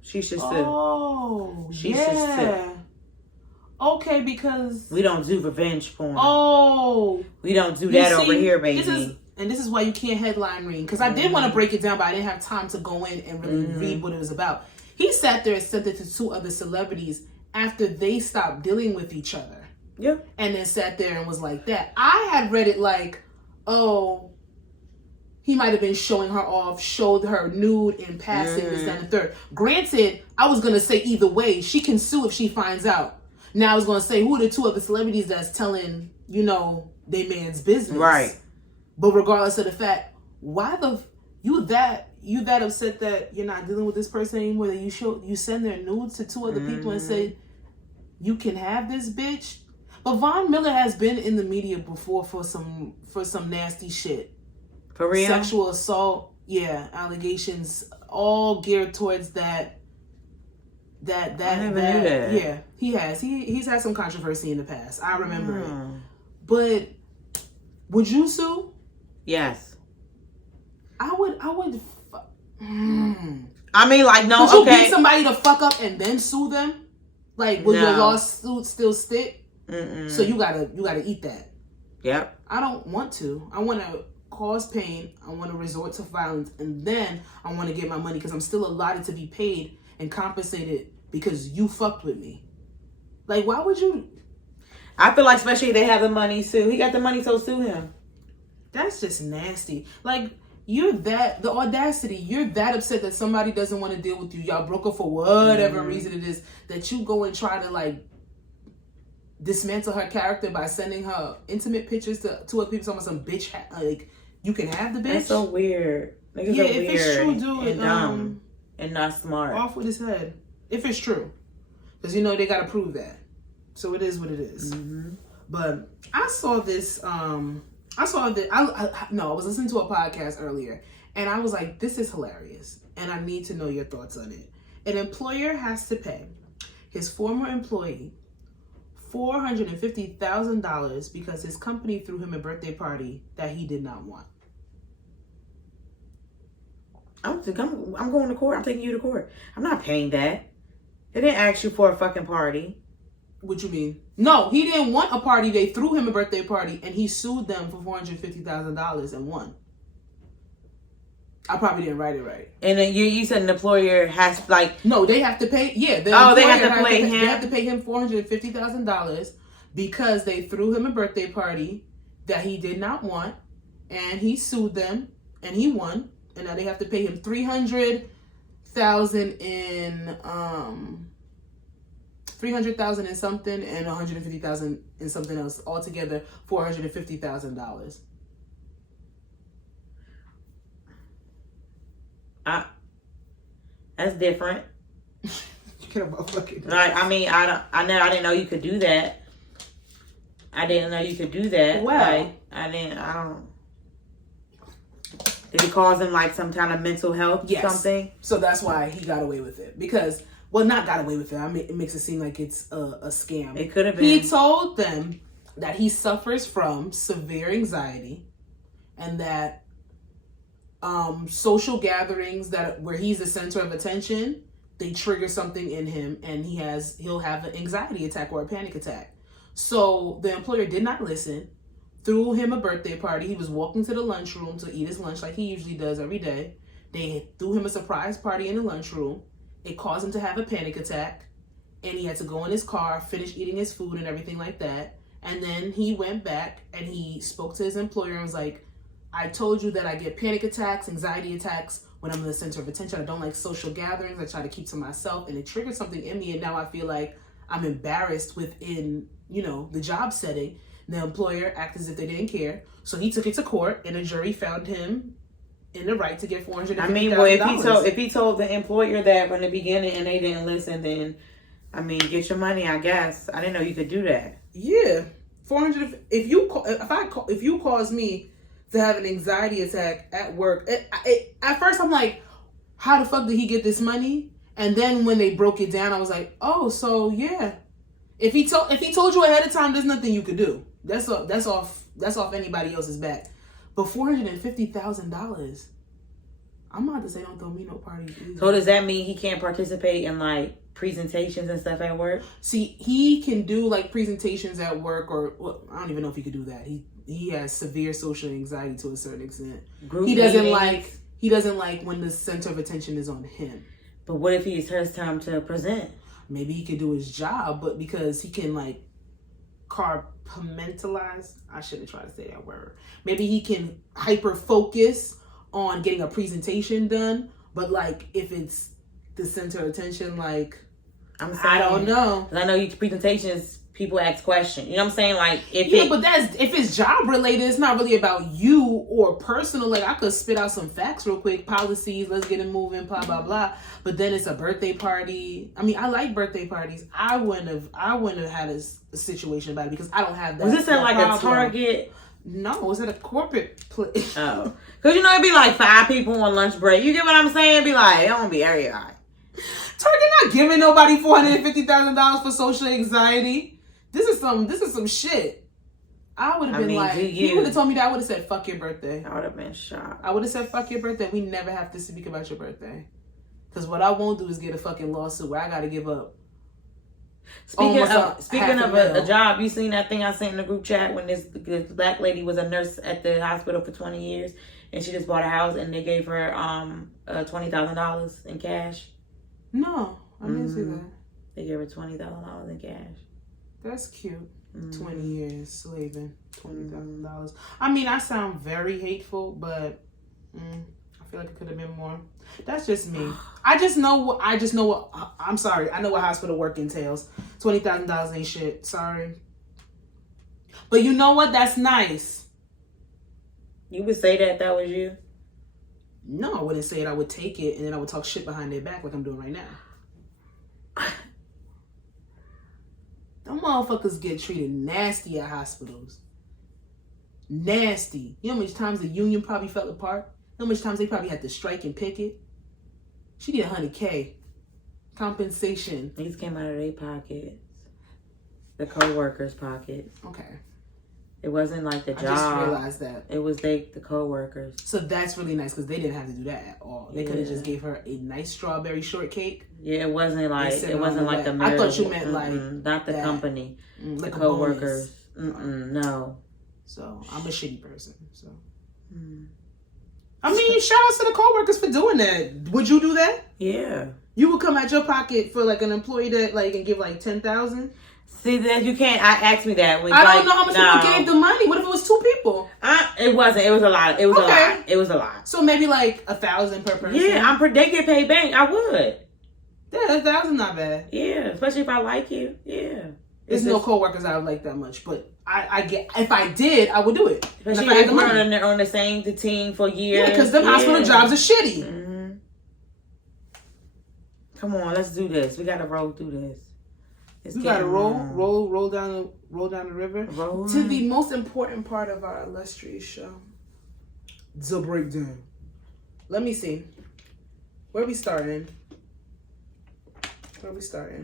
She should sue. Oh, she should sue. Okay, because we don't do revenge porn. Oh, we don't do that over here, baby. This is why you can't headline read. Because I did want to break it down, but I didn't have time to go in and really read what it was about. He sat there and sent it to 2 other celebrities after they stopped dealing with each other. Yeah. And then sat there and was like that. I had read it like, oh, he might have been showing her off, showed her nude in passing, this, that, and the third. Granted, I was going to say either way. She can sue if she finds out. Now I was going to say, who are the 2 other celebrities that's telling, they man's business? Right. But regardless of the fact, why you that upset that you're not dealing with this person anymore, that you send their nudes to 2 other people and say, you can have this bitch? But Von Miller has been in the media before for some nasty shit. For real? Sexual assault, allegations, all geared towards that. I never knew that. Yeah, he has. He's had some controversy in the past. I remember it. But would you sue? Yes. I would. I mean, like, no. Would you beat somebody to fuck up and then sue them? Like, would your lawsuit still stick? Mm-mm. So you gotta eat that. Yep. I don't want to. I want to cause pain. I want to resort to violence, and then I want to get my money because I'm still allotted to be paid and compensated because you fucked with me. Like, why would you? I feel like, especially if they have the money, sue. He got the money, so sue him. That's just nasty. Like, the audacity, you're that upset that somebody doesn't want to deal with you. Y'all broke up for whatever reason it is, that you go and try to, like, dismantle her character by sending her intimate pictures to other people, talking about some bitch, like, you can have the bitch. That's so weird. Niggas yeah, are if weird it's true, do it. And dumb and not smart. Off with his head. If it's true. Because, they got to prove that. So it is what it is. Mm-hmm. But I saw this, I was listening to a podcast earlier, and I was like, this is hilarious, and I need to know your thoughts on it. An employer has to pay his former employee $450,000 because his company threw him a birthday party that he did not want. I'm going to court. I'm taking you to court. I'm not paying that. They didn't ask you for a fucking party. What you mean? No, he didn't want a party. They threw him a birthday party, and he sued them for $450,000 and won. I probably didn't write it right. And then you said an employer has no, they have to pay. Yeah, they have to pay him. They have to pay him $450,000 because they threw him a birthday party that he did not want, and he sued them, and he won. And now they have to pay him $350,000 in 300,000 in something and 150,000 in something else. Altogether, $450,000. That's different. Get a motherfucking. Like, I mean, I didn't know you could do that. I didn't know you could do that. Well, like, I don't. Did it cause him like some kind of mental health something? So that's why he got away with it. Because, well, not got away with it. I mean, it makes it seem like it's a scam. It could have been. He told them that he suffers from severe anxiety and that social gatherings where he's the center of attention, they trigger something in him and he'll have an anxiety attack or a panic attack. So the employer did not listen, threw him a birthday party. He was walking to the lunchroom to eat his lunch like he usually does every day. They threw him a surprise party in the lunchroom. It caused him to have a panic attack, and he had to go in his car, finish eating his food and everything like that. And then he went back and he spoke to his employer and was like, I told you that I get panic attacks, anxiety attacks when I'm in the center of attention. I don't like social gatherings. I try to keep to myself, and it triggered something in me, and now I feel like I'm embarrassed within, the job setting. The employer acted as if they didn't care. So he took it to court, and a jury found him in the right to get $450,000. I mean, well, if he told the employer that from the beginning and they didn't listen, then I mean, get your money, I guess. I didn't know you could do that. Yeah, $400. If you cause me to have an anxiety attack at work, at first I'm like, how the fuck did he get this money? And then when they broke it down, I was like, oh, so yeah. If he told you ahead of time, there's nothing you could do. That's off anybody else's back. But $450,000, I'm about to say don't throw me no parties either. So does that mean he can't participate in like presentations and stuff at work? See, he can do like presentations at work, or I don't even know if he could do that. He has severe social anxiety to a certain extent. He doesn't like when the center of attention is on him. But what if it's his time to present? Maybe he could do his job, but because he can like compartmentalize, I shouldn't try to say that word. Maybe he can hyper focus on getting a presentation done, but like if it's the center of attention, like I don't know. I know you presentations, people ask questions. You know what I'm saying? Like but if it's job related, it's not really about you or personal. Like I could spit out some facts real quick, policies, let's get it moving, blah blah blah. But then it's a birthday party. I mean, I like birthday parties. I wouldn't have had a situation about it because I don't have that. Was this at like a Target? No, it was at a corporate place. Oh, because it'd be like 5 people on lunch break. You get what I'm saying? It'd be like it won't be everybody. Target not giving nobody $450,000 for social anxiety. This is some shit. I would have been like, he would have told me that, I would have said, fuck your birthday. I would have been shocked. I would have said, fuck your birthday. We never have to speak about your birthday. Because what I won't do is get a fucking lawsuit where I got to give up. Speaking of a job, you seen that thing I sent in the group chat when this black lady was a nurse at the hospital for 20 years and she just bought a house and they gave her $20,000 in cash? No, I didn't see that. They gave her $20,000 in cash. That's cute. 20 years slaving, $20,000. I mean, I sound very hateful, but I feel like it could have been more. That's just me. I know what hospital work entails. $20,000 ain't shit. Sorry. But you know what? That's nice. You would say that was you? No, I wouldn't say it. I would take it and then I would talk shit behind their back like I'm doing right now. Them motherfuckers get treated nasty at hospitals. Nasty. You know how many times the union probably fell apart? You know how much times they probably had to strike and picket? She did $100K. Compensation. These came out of their pockets. The co-workers' pockets. Okay. It wasn't like the job. I just realized that. It was the co-workers. So that's really nice because they didn't have to do that at all. They could have just gave her a nice strawberry shortcake. Yeah, it wasn't like a miracle. I thought you meant like not the company, like the co-workers. No. So I'm a shitty person. So I mean, shout out to the co-workers for doing that. Would you do that? Yeah. You would come out your pocket for like an employee that like and give like $10,000. See that you can't. I asked me that. I don't know how much people gave the money. What if it was 2 people? It wasn't. It was a lot. It was a lot. It was a lot. So maybe like 1,000 per person. Yeah, they get paid bank. I would. Yeah, 1,000 not bad. Yeah, especially if I like you. Yeah. There's no coworkers I would like that much, but I get if I did, I would do it. Especially if we're on the same team for years. Yeah, because them hospital jobs are shitty. Mm-hmm. Come on, let's do this. We gotta roll through this. We gotta roll down the river to the most important part of our illustrious show, the breakdown. Let me see. Where we starting?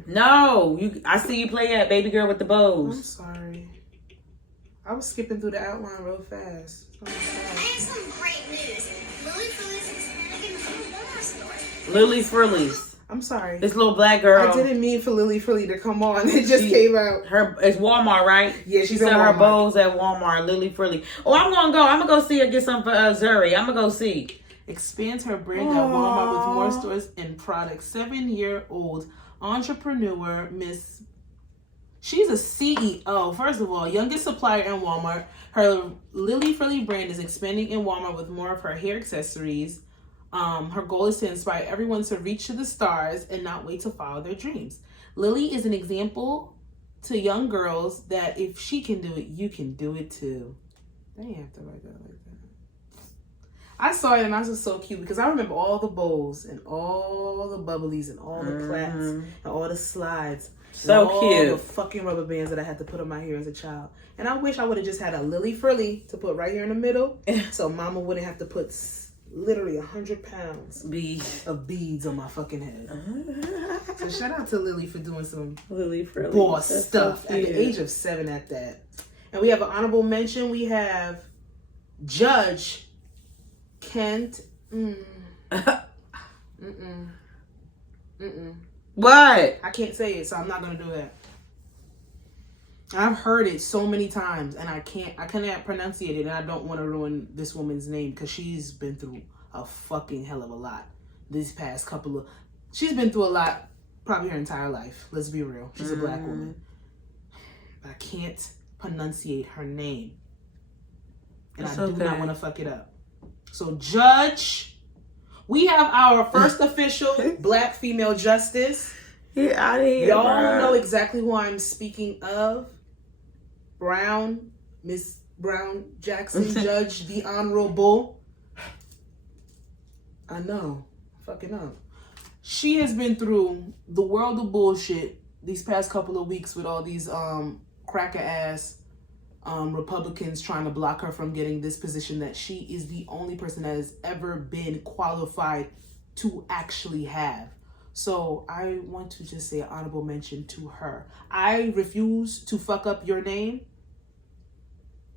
No, I see you play at Baby Girl with the Bows. I'm sorry. I was skipping through the outline real fast. I have some great news. Lily Frilly's expanding to Walmart stores. Lily Frilly's. I'm sorry. This little black girl. I didn't mean for Lily Frilly to come on. It just came out. It's Walmart, right? Yeah, she's at Walmart. Her bows at Walmart. Lily Frilly. Oh, I'm gonna go see her get some for Zuri. I'm gonna go see. Expands her brand at Walmart with more stores and products. 7-year-old entrepreneur Miss. She's a CEO. First of all, youngest supplier in Walmart. Her Lily Frilly brand is expanding in Walmart with more of her hair accessories. Her goal is to inspire everyone to reach to the stars and not wait to follow their dreams. Lily is an example to young girls that if she can do it, you can do it too. They have to write that like that. I saw it and I was so cute because I remember all the bowls and all the bubblies and all the plaits and all the slides. So all cute. The fucking rubber bands that I had to put on my hair as a child. And I wish I would have just had a Lily Frilly to put right here in the middle so mama wouldn't have to put literally 100 pounds of beads on my fucking head. So shout out to Lily for doing some Lily Frilly boss stuff at the age of 7 at that. And we have an honorable mention. We have Judge Kent. What? I can't say it, so I'm not gonna do that. I've heard it so many times, and I cannot pronunciate it, and I don't want to ruin this woman's name because she's been through a fucking hell of a lot. These past she's been through a lot, probably her entire life. Let's be real. She's a black woman. But I can't pronunciate her name, and I do not want to fuck it up. So, Judge, we have our first official black female justice. Get out of here. Y'all know exactly who I'm speaking of. Miss Brown Jackson, Judge the Honorable. I know. Fucking up. She has been through the world of bullshit these past couple of weeks with all these cracker ass Republicans trying to block her from getting this position that she is the only person that has ever been qualified to actually have. So I want to just say an honorable mention to her. I refuse to fuck up your name.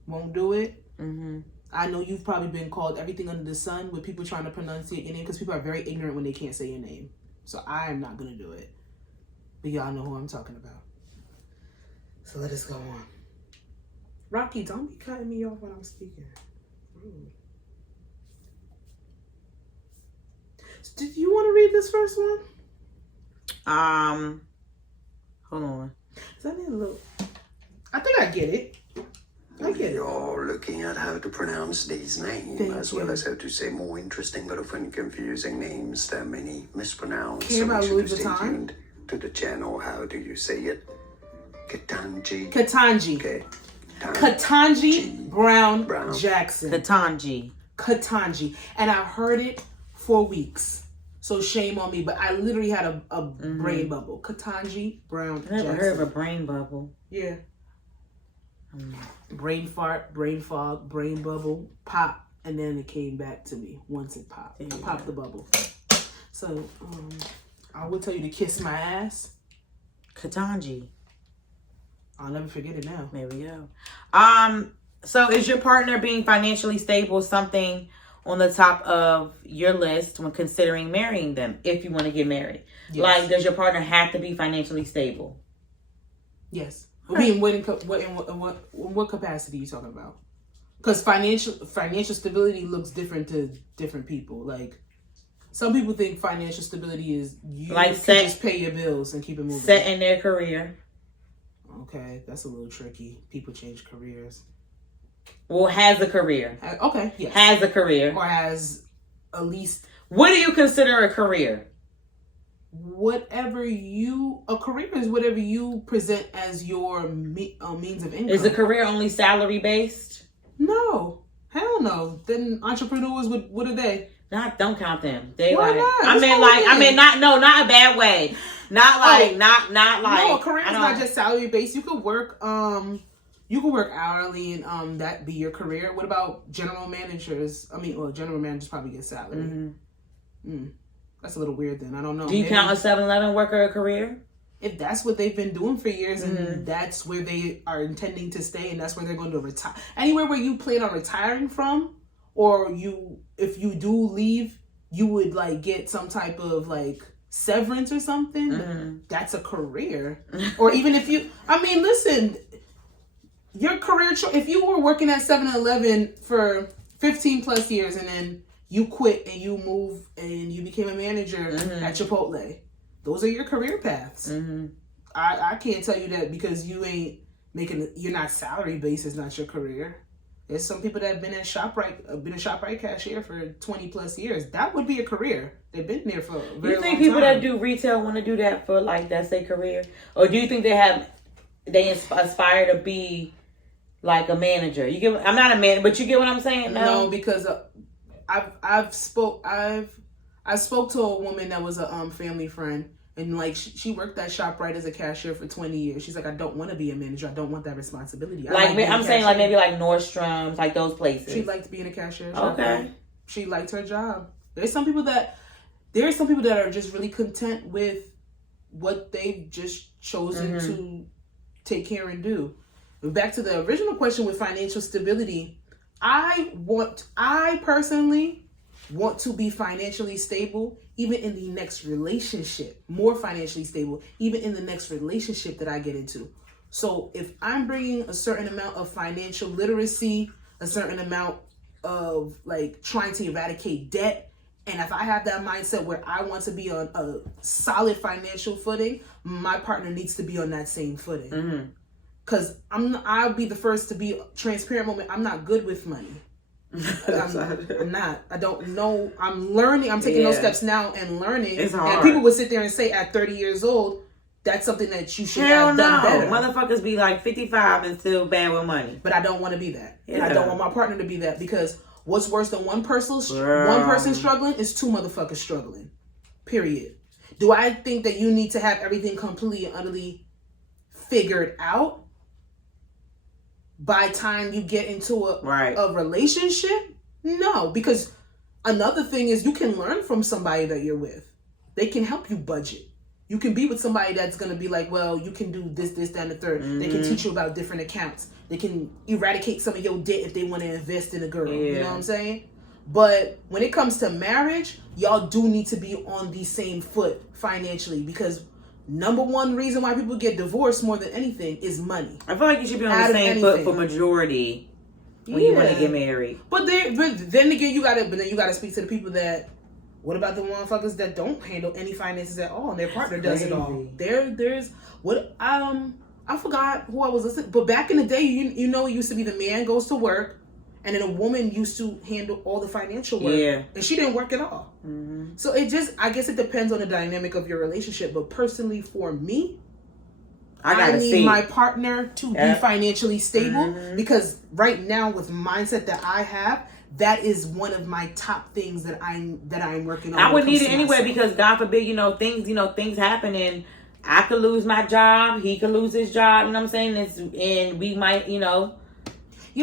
Won't do it. I know you've probably been called everything under the sun with people trying to pronunciate your name because people are very ignorant when they can't say your name. So I am not going to do it. But y'all know who I'm talking about. So let us go on. Rocky, don't be cutting me off when I'm speaking. Rude. Did you want to read this first one? Hold on. I think I get it. You're looking at how to pronounce these names, as well as how to say more interesting but often confusing names. There are many mispronounced. Care about so Louis you should stay Vuitton? tuned to the channel. How do you say it? Katanji. Katanji. Katanji Brown Jackson. Katanji. And I've heard it for weeks. So shame on me, but I literally had a brain bubble. Katanji Brown Jackson. I never heard of a brain bubble. Yeah. Brain fart, brain fog, brain bubble, pop, and then it came back to me once it popped. I popped the bubble. So I will tell you to kiss my ass. Katanji. I'll never forget it now. There we go. So is your partner being financially stable something on the top of your list when considering marrying them if you want to get married? Yes. Like, does your partner have to be financially stable? Yes. I mean, in what capacity are you talking about? Because financial stability looks different to different people. Like, some people think financial stability is you can just pay your bills and keep it moving. Set in their career. Okay, that's a little tricky. People change careers. Well, has a career. Okay, yes. Has a career. Or has at least... What do you consider a career? A career is whatever you present as your means of income. Is a career only salary based? No. Hell no. Then entrepreneurs, what are they? Don't count them. They Why like, not? not a bad way. Not like, not like. No, a career is not just salary based. You could work hourly and that be your career. What about general managers? General managers probably get salary. That's a little weird then. I don't know. Do you count a 7-Eleven worker a career? If that's what they've been doing for years and that's where they are intending to stay and that's where they're going to retire. Anywhere where you plan on retiring from, or if you do leave, you would like get some type of like severance or something. That's a career. Or even if you, listen, your career, if you were working at 7-Eleven for 15 plus years and then you quit and you move and you became a manager at Chipotle, those are your career paths. I can't tell you that because you're not salary based is not your career. There's some people that have been a ShopRite cashier for 20 plus years. That would be a career. They've been there for a very long time. You think people that do retail want to do that for like that's their career? Or do you think they aspire to be like a manager? I'm not a man, but you get what I'm saying? No, because I spoke to a woman that was a family friend, and like she worked at ShopRite as a cashier for 20 years. She's like, I don't want to be a manager. I don't want that responsibility. I'm saying like maybe like Nordstrom's, like those places. She liked being a cashier. Okay. She liked her job. There's some people that are just really content with what they've just chosen to take care and do. Back to the original question with financial stability. I personally want to be financially stable even in the next relationship, more financially stable even in the next relationship that I get into. So if I'm bringing a certain amount of financial literacy, a certain amount of like trying to eradicate debt, and if I have that mindset where I want to be on a solid financial footing, my partner needs to be on that same footing. Because I'll be the first to be transparent moment. I'm not good with money. I'm not. I don't know. I'm learning. I'm taking those steps now and learning. It's hard. And people would sit there and say at 30 years old, that's something that you should have done better. Motherfuckers be like 55 and still bad with money. But I don't want to be that. Yeah. And I don't want my partner to be that, because what's worse than one person struggling is two motherfuckers struggling. Period. Do I think that you need to have everything completely and utterly figured out by time you get into a relationship? No, because another thing is you can learn from somebody that you're with. They can help you budget. You can be with somebody that's going to be like, well, you can do this, that, and the third. They can teach you about different accounts. They can eradicate some of your debt if they want to invest in a girl. You know what I'm saying? But when it comes to marriage, y'all do need to be on the same foot financially, because number one reason why people get divorced more than anything is money. I feel like you should be on the same foot for majority when you want to get married. But then again, you gotta speak to the people that. What about the motherfuckers that don't handle any finances at all and their partner does it all? There's what I forgot who I was listening, but back in the day, you know, it used to be the man goes to work, and then a woman used to handle all the financial work. Yeah. And she didn't work at all. So I guess it depends on the dynamic of your relationship. But personally, for me, I need my partner to be financially stable, because right now with the mindset that I have, that is one of my top things that I'm working on. I would need it anyway, because God forbid, things happen and I could lose my job, he could lose his job, you know what I'm saying? And we might, Yeah,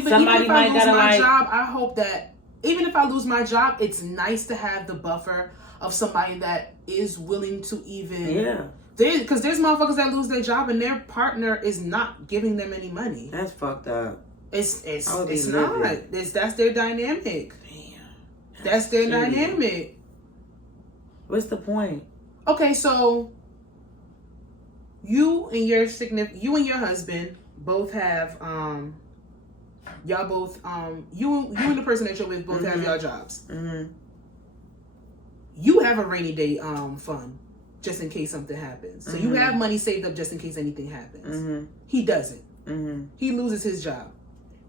but somebody even if I lose my job, I hope that even if I lose my job, it's nice to have the buffer of somebody that is willing to even because there's motherfuckers that lose their job and their partner is not giving them any money. That's fucked up. It's not. That's their dynamic. Damn. That's their dynamic. What's the point? Okay, so you and your husband both have y'all both you and the person that you're with both have y'all jobs. You have a rainy day fund. just in case something happens. So you have money saved up just in case anything happens. He doesn't. He loses his job.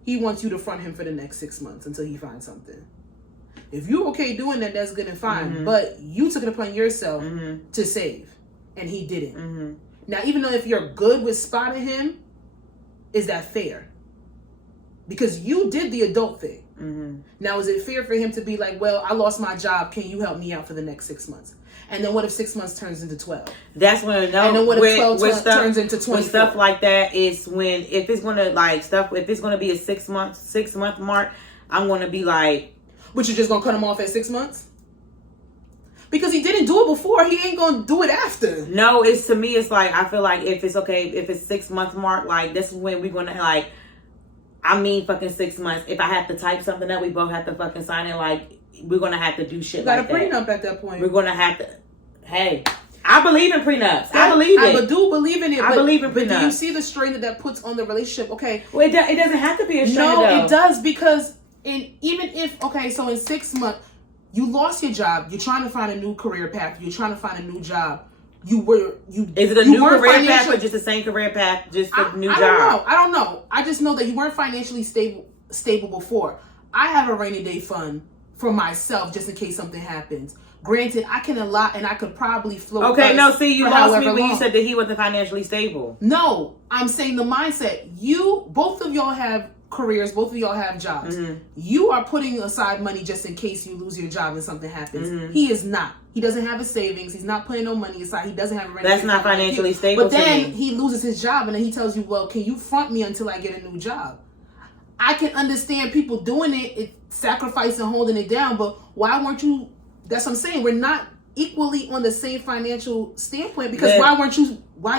He wants you to front him for the next 6 months until he finds something. If you're okay doing that, that's good and fine. But you took it upon yourself to save, and he didn't. Now, even though if you're good with spotting him, is that fair? Because you did the adult thing. Now, is it fair for him to be like, well, I lost my job. Can you help me out for the next 6 months? And then what if 6 months turns into 12? That's when and then what if 12 turns into 24? When stuff like that is when, if it's gonna if it's gonna be a 6 month mark, I'm gonna be like, but you're just gonna cut him off at 6 months? Because he didn't do it before, he ain't gonna do it after. No, it's, to me, it's like, I feel like if it's okay, if it's 6 month mark, like, this is when we're gonna, like, I mean, fucking 6 months. If I have to type something up, we both have to fucking sign it. Like, we're gonna have to do shit like that. You got a prenup at that point. We're gonna have to. Hey, I believe in prenups. I believe it. I do believe in it. I believe in prenups. But do you see the strain that puts on the relationship? Okay. Well, it doesn't have to be a strain. No, though. it does, because even if, okay, so in 6 months you lost your job, you're trying to find a new career path, you're trying to find a new job. Is it a new career path or just the same career path, just a new job? I don't know. I just know that you weren't financially stable before. I have a rainy day fund for myself just in case something happens. Granted, I can allot and I could probably float. Okay, no, see, you lost me when you said that he wasn't financially stable. No, I'm saying the mindset. Both of y'all have careers, both of y'all have jobs. You are putting aside money just in case you lose your job and something happens. He is not. He doesn't have a savings. He's not putting no money aside. He doesn't have a rent. That's not financially stable. But then he loses his job and then he tells you, well, can you front me until I get a new job? I can understand people doing it, sacrificing, holding it down, but why weren't you? That's what I'm saying. We're not equally on the same financial standpoint, because why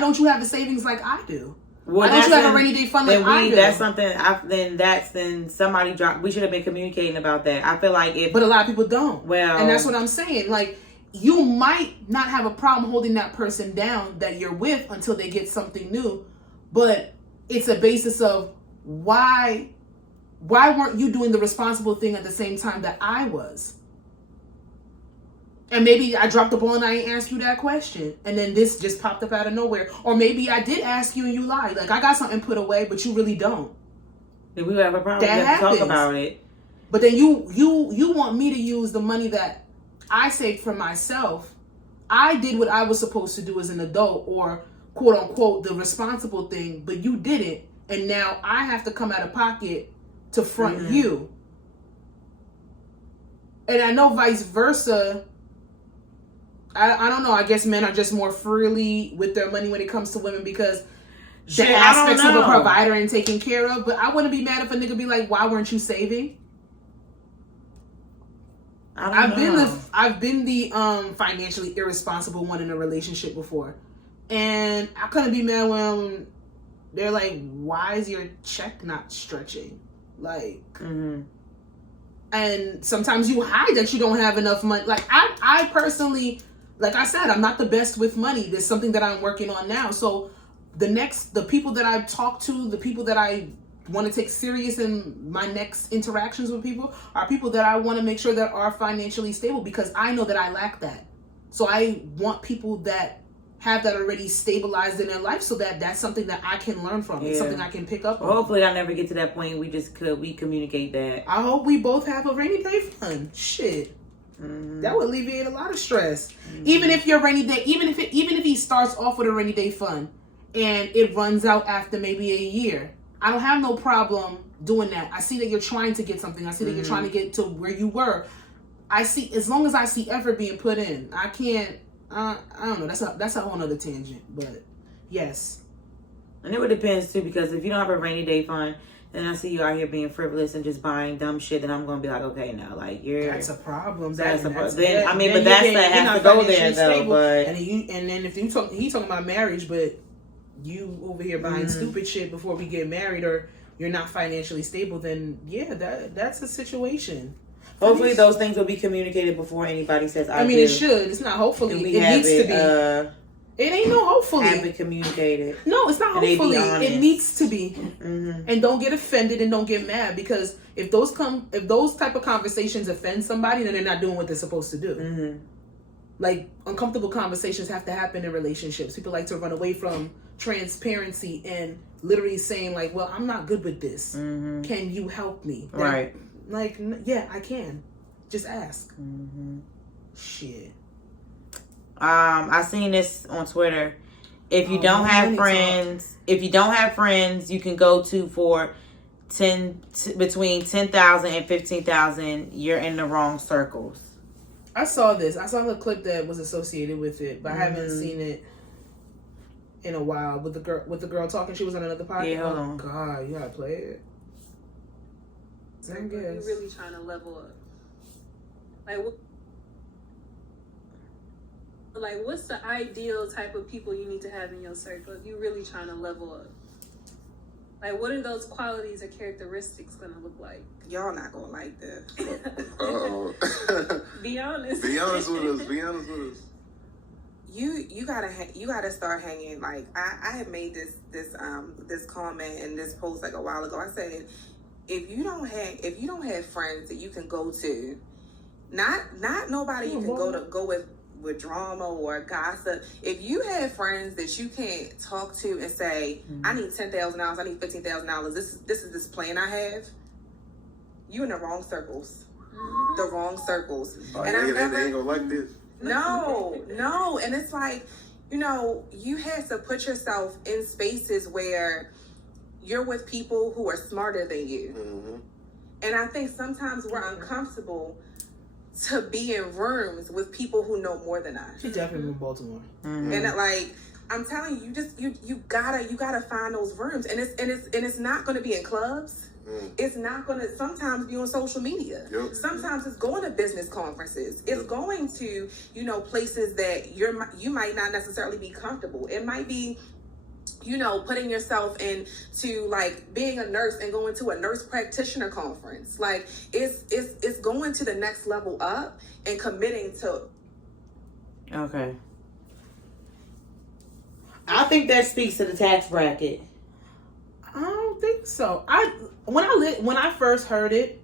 don't you have the savings like I do? Well, why don't you have a rainy day fund like I do? That's something. Then somebody dropped. We should have been communicating about that. I feel like but a lot of people don't. Well, and that's what I'm saying. Like, you might not have a problem holding that person down that you're with until they get something new, but it's a basis of why weren't you doing the responsible thing at the same time that I was? And maybe I dropped the ball and I ain't asked you that question. And then this just popped up out of nowhere. Or maybe I did ask you and you lied. Like, I got something put away, but you really don't. If we have a problem, we have to talk about it. But then you want me to use the money that I saved for myself. I did what I was supposed to do as an adult, or quote unquote the responsible thing, but you didn't. And now I have to come out of pocket to front you. And I know vice versa. I don't know. I guess men are just more freely with their money when it comes to women, because the aspects of a provider and taking care of. But I wouldn't be mad if a nigga be like, why weren't you saving? I've been the financially irresponsible one in a relationship before. And I couldn't be mad when they're like, why is your check not stretching? Like, and sometimes you hide that you don't have enough money. Like, I personally, like I said, I'm not the best with money. There's something that I'm working on now. So the people that I talk to, the people that I want to take serious in my next interactions with people, are people that I want to make sure that are financially stable, because I know that I lack that. So I want people that have that already stabilized in their life, so that that's something that I can learn from. It's something I can pick up on. Hopefully I never get to that point. We communicate that. I hope we both have a rainy day fund. Shit. That would alleviate a lot of stress. Even if your rainy day, even if he starts off with a rainy day fund and it runs out after maybe a year, I don't have no problem doing that. I see that you're trying to get something. I see that you're trying to get to where you were. I see, as long as I see effort being put in, I can't. I don't know. That's a whole nother tangent. But yes. And it would depends too, because if you don't have a rainy day fund, then I see you out here being frivolous and just buying dumb shit, then I'm gonna be like, okay, now, like, that's a problem. That has to go there though. But and then if he talking about marriage, but you over here buying stupid shit before we get married, or you're not financially stable, then yeah, that's a situation. Hopefully those things will be communicated before anybody says I mean, it should. It's not hopefully. It needs to be. It ain't no hopefully. Have it communicated. No, it's not hopefully. It needs to be. And don't get offended and don't get mad, because if those type of conversations offend somebody, then they're not doing what they're supposed to do. Like, uncomfortable conversations have to happen in relationships. People like to run away from transparency and literally saying, like, well, I'm not good with this. Mm-hmm. Can you help me? Right. Like, yeah, I can. Just ask. Mm-hmm. Shit. I seen this on Twitter. If you don't no have money friends, you can go to for between 10,000 and 15,000. You're in the wrong circles. I saw this. I saw the clip that was associated with it, but I haven't seen it in a while. With the girl talking, she was on another podcast. Yeah, hold on. Oh God, you gotta play it. So you're really trying to level up. Like, what's the ideal type of people you need to have in your circle if you're really trying to level up? Like, what are those qualities or characteristics gonna look like? Y'all not gonna like this. Uh-oh. Be honest. Be honest with us. Be honest with us. You gotta start hanging. Like, I had made this comment in this post like a while ago. I said, if you don't have friends that you can go to, not nobody you can go with drama or gossip. If you have friends that you can't talk to and say, I need $10,000, I need $15,000, this is this plan I have, you in the wrong circles. The wrong circles. Like, and they ain't gonna like this. No. And it's like, you have to put yourself in spaces where you're with people who are smarter than you. Mm-hmm. And I think sometimes we're uncomfortable to be in rooms with people who know more than us. She definitely from Baltimore. Mm-hmm. And I'm telling you, you gotta find those rooms. And it's not gonna be in clubs. It's not gonna sometimes be on social media. Yep. Sometimes it's going to business conferences. It's going to, places that you might not necessarily be comfortable. It might be, putting yourself into like being a nurse and going to a nurse practitioner conference. Like it's going to the next level up and committing to. Okay. I think that speaks to the tax bracket. I don't think so. When I first heard it,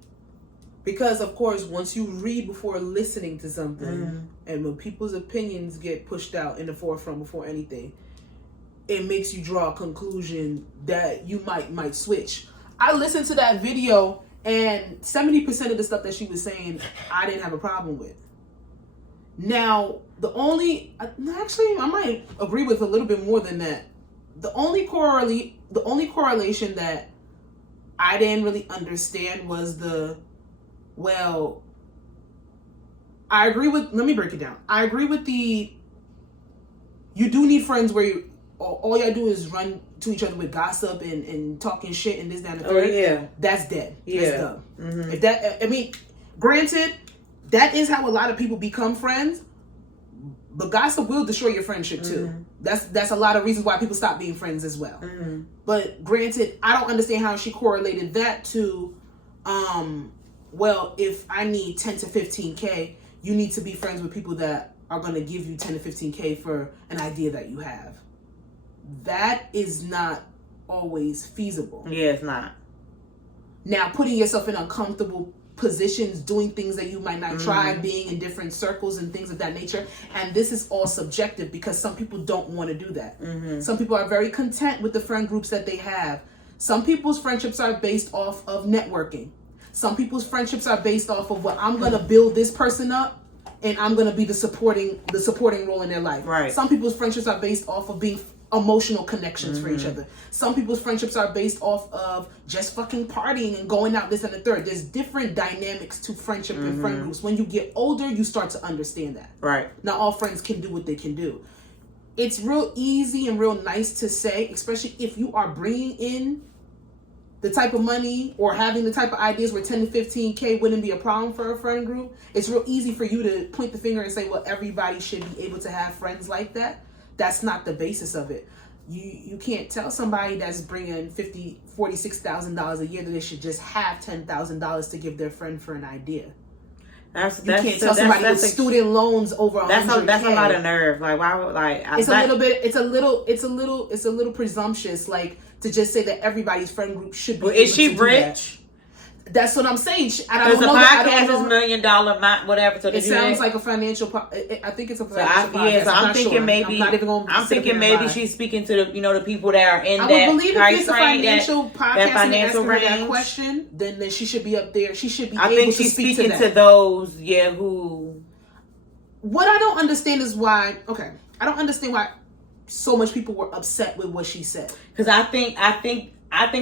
because of course once you read before listening to something, and when people's opinions get pushed out in the forefront before anything, it makes you draw a conclusion that you might switch. I listened to that video, and 70% of the stuff that she was saying, I didn't have a problem with. Now, actually, I might agree with a little bit more than that. The only correlation that I didn't really understand was I agree with, let me break it down. I agree with you do need friends where all y'all do is run to each other with gossip and talking shit and this, that, and the third. Oh, yeah. That's dead. Yeah. That's dumb. Mm-hmm. Granted, that is how a lot of people become friends, but gossip will destroy your friendship too. That's a lot of reasons why people stop being friends as well. But granted, I don't understand how she correlated that to, if I need 10 to 15K, you need to be friends with people that are going to give you 10 to 15K for an idea that you have. That is not always feasible. Yeah, it's not. Now, putting yourself in uncomfortable positions, doing things that you might not try, being in different circles and things of that nature. And this is all subjective because some people don't want to do that. Some people are very content with the friend groups that they have. Some people's friendships are based off of networking. Some people's friendships are based off of I'm going to build this person up and I'm going to be the supporting role in their life. Right. Some people's friendships are based off of being emotional connections for each other. Some people's friendships are based off of just fucking partying and going out, this and the third. There's different dynamics to friendship and friend groups. When you get older, you start to understand that. Right. Not all friends can do what they can do. It's real easy and real nice to say, especially if you are bringing in the type of money or having the type of ideas where 10 to 15K wouldn't be a problem for a friend group. It's real easy for you to point the finger and say, well, everybody should be able to have friends like that. That's not the basis of it. You can't tell somebody that's bringing $46,000 a year that they should just have $10,000 to give their friend for an idea. You can't tell somebody with student loans over $100K. That's a lot of nerve. Like, why would it's a little presumptuous, like to just say that everybody's friend group should be. Is she rich? That's what I'm saying. I Because don't the know. I podcast don't is know. $1 million, whatever. So It sounds like a financial. I think it's a financial podcast. So I'm not thinking sure. maybe. I'm not even going to I'm thinking maybe she's speaking to the the people that are in I that would believe if price it's a range, financial podcast and financial asking her that range. question, then she should be up there. She should be I able think to she's speak speaking to that. those, who. What I don't understand is why. Okay, I don't understand why so much people were upset with what she said. Because I think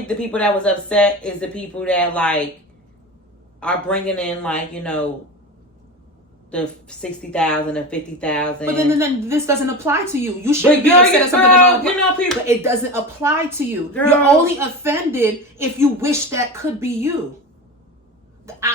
the people that was upset is the people that like are bringing in like the 60,000 or 50,000. But then this doesn't apply to you. You should be upset at something that don't apply. People. But it doesn't apply to you. Girl. You're only offended if you wish that could be you.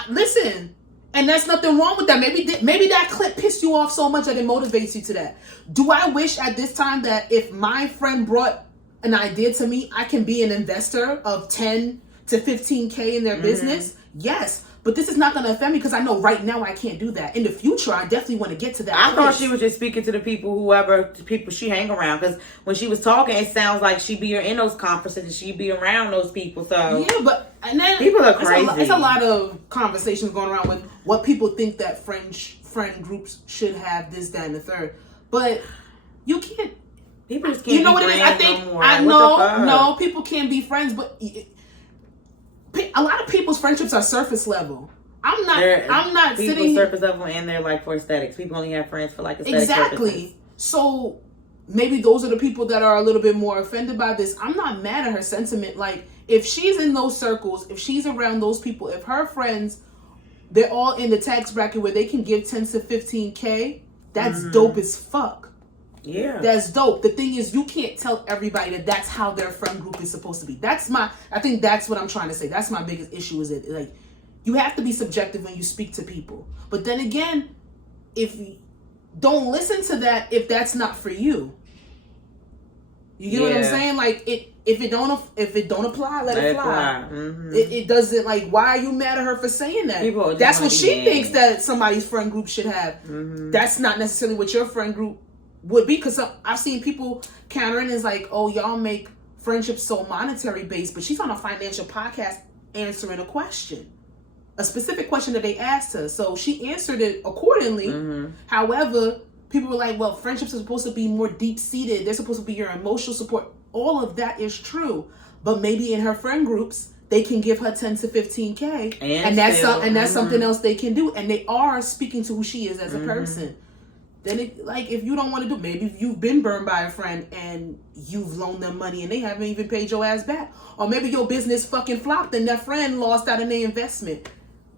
Listen, and there's nothing wrong with that. Maybe that clip pissed you off so much that it motivates you to that. Do I wish at this time that if my friend brought an idea to me, I can be an investor of 10 to 15K in their business? Yes. But this is not going to offend me because I know right now I can't do that. In the future, I definitely want to get to that I place. thought she was just speaking to the people she hang around. Because when she was talking, it sounds like she be in those conferences and she be around those people. So yeah, but and then people are crazy. It's a lot of conversations going around with what people think that friend groups should have, this, that, and the third. But you can't. People just can't. You know what it is? I think no, people can be friends, but a lot of people's friendships are surface level. I'm not people sitting surface level, and they're like for aesthetics. People only have friends for like aesthetic exactly. purposes. So maybe those are the people that are a little bit more offended by this. I'm not mad at her sentiment. Like if she's in those circles, if she's around those people, if her friends, they're all in the tax bracket where they can give 10 to 15K, that's dope as fuck. Yeah, that's dope. The thing is, you can't tell everybody that that's how their friend group is supposed to be. I think that's what I'm trying to say. That's my biggest issue is that like you have to be subjective when you speak to people. But then again, if you don't listen to that, if that's not for you, you get what I'm saying? Like if it don't apply, let it fly. It doesn't like. Why are you mad at her for saying that? That's what she thinks that somebody's friend group should have. That's not necessarily what your friend group would be, because I've seen people countering is like, oh, y'all make friendships so monetary based, but she's on a financial podcast answering a question, a specific question that they asked her, so she answered it accordingly. However, people were like, well, friendships are supposed to be more deep seated, they're supposed to be your emotional support. All of that is true, but maybe in her friend groups they can give her 10 to 15K, and that's something else they can do, and they are speaking to who she is as a person. Then if you don't want to do, maybe you've been burned by a friend and you've loaned them money and they haven't even paid your ass back. Or maybe your business fucking flopped and that friend lost out on their investment.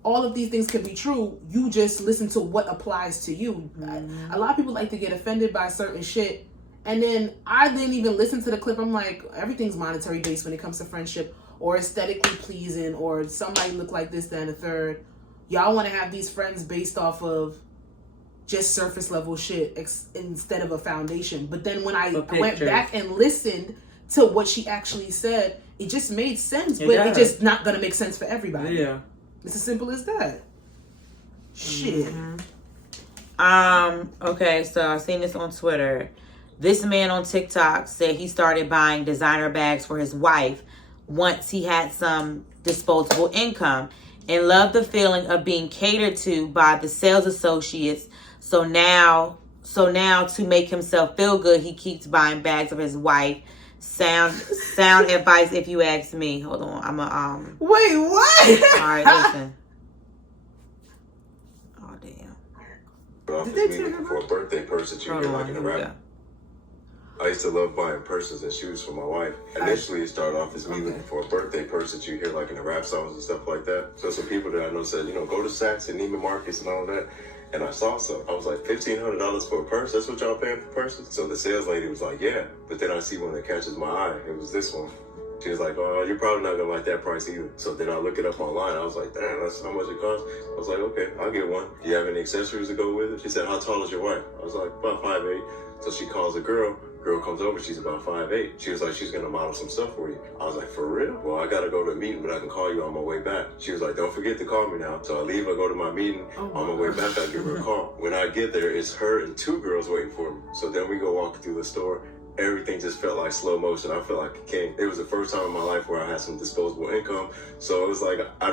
All of these things can be true. You just listen to what applies to you. A lot of people like to get offended by certain shit. And then I didn't even listen to the clip. I'm like, everything's monetary based when it comes to friendship, or aesthetically pleasing, or somebody look like this, that, and the third. Y'all want to have these friends based off of just surface level shit instead of a foundation. But then when I went back and listened to what she actually said, it just made sense. But it's just not going to make sense for everybody. Yeah. It's as simple as that. Shit. Okay, so I seen this on Twitter. This man on TikTok said he started buying designer bags for his wife once he had some disposable income and loved the feeling of being catered to by the sales associates. So now to make himself feel good, he keeps buying bags of his wife. Sound advice if you ask me. Hold on, I'm Wait, what? All right, listen. Oh damn. Did they take for a birthday purse that you get like in a wrap? I used to love buying purses and shoes for my wife. Initially, it started off as me looking for a birthday purse that you hear like in the rap songs and stuff like that. So some people that I know said, go to Saks and Neiman Marcus and all that. And I saw some. I was like, $1,500 for a purse? That's what y'all paying for purses? So the sales lady was like, yeah. But then I see one that catches my eye. It was this one. She was like, oh, you're probably not going to like that price either. So then I look it up online. I was like, damn, that's how much it costs. I was like, okay, I'll get one. Do you have any accessories to go with it? She said, how tall is your wife? I was like, about 5'8". So she calls a girl. Girl comes over, she's about 5'8". She was like, she's gonna model some stuff for you. I was like, for real? Well, I gotta go to a meeting, but I can call you on my way back. She was like, don't forget to call me now. So I leave, I go to my meeting. On my way back, I give her a call. When I get there, it's her and two girls waiting for me. So then we go walk through the store, everything just felt like slow motion. I felt like a king. It was the first time in my life where I had some disposable income. So it was like, I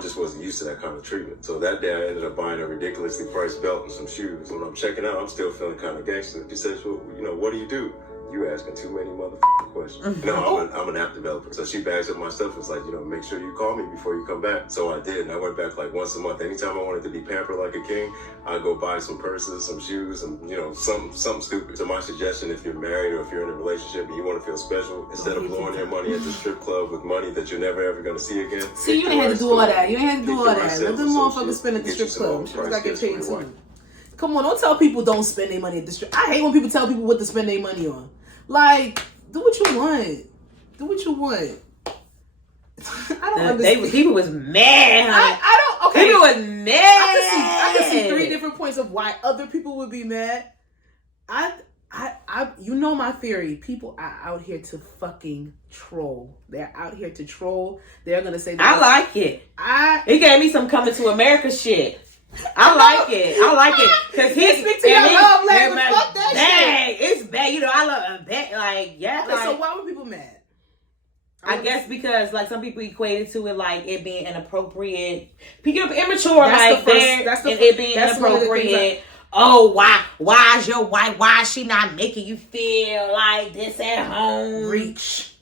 just wasn't used to that kind of treatment. So that day I ended up buying a ridiculously priced belt and some shoes. When I'm checking out, I'm still feeling kind of gangster. She says, well, what do you do? You asking too many motherfucking questions. I'm an app developer. So she bags up my stuff and was like, make sure you call me before you come back. So I did, and I went back like once a month. Anytime I wanted to be pampered like a king, I'd go buy some purses, some shoes, and something stupid. So my suggestion, if you're married or if you're in a relationship and you want to feel special, instead of blowing your money at the strip club with money that you're never ever gonna see again. See, you ain't had to do all that. You ain't had to do all that. Let them motherfuckers spend at the strip club. She gotta get paid too. Come on, don't tell people don't spend their money at the strip. I hate when people tell people what to spend their money on. Like, do what you want. Do what you want. I don't understand. People was mad. I don't. Okay. People was mad. I can see 3 different points of why other people would be mad. You know my theory. People are out here to fucking troll. They're out here to troll. They're gonna say. I like it. It gave me some Coming to America shit. I like it because he's speak to your love language. Fuck that shit. It's bad. I love bad. Like, yeah. Okay, so why were people mad? I guess because like some people equated to it like it being inappropriate. People immature it being inappropriate. Oh, why is your wife? Why is she not making you feel like this at home? Reach.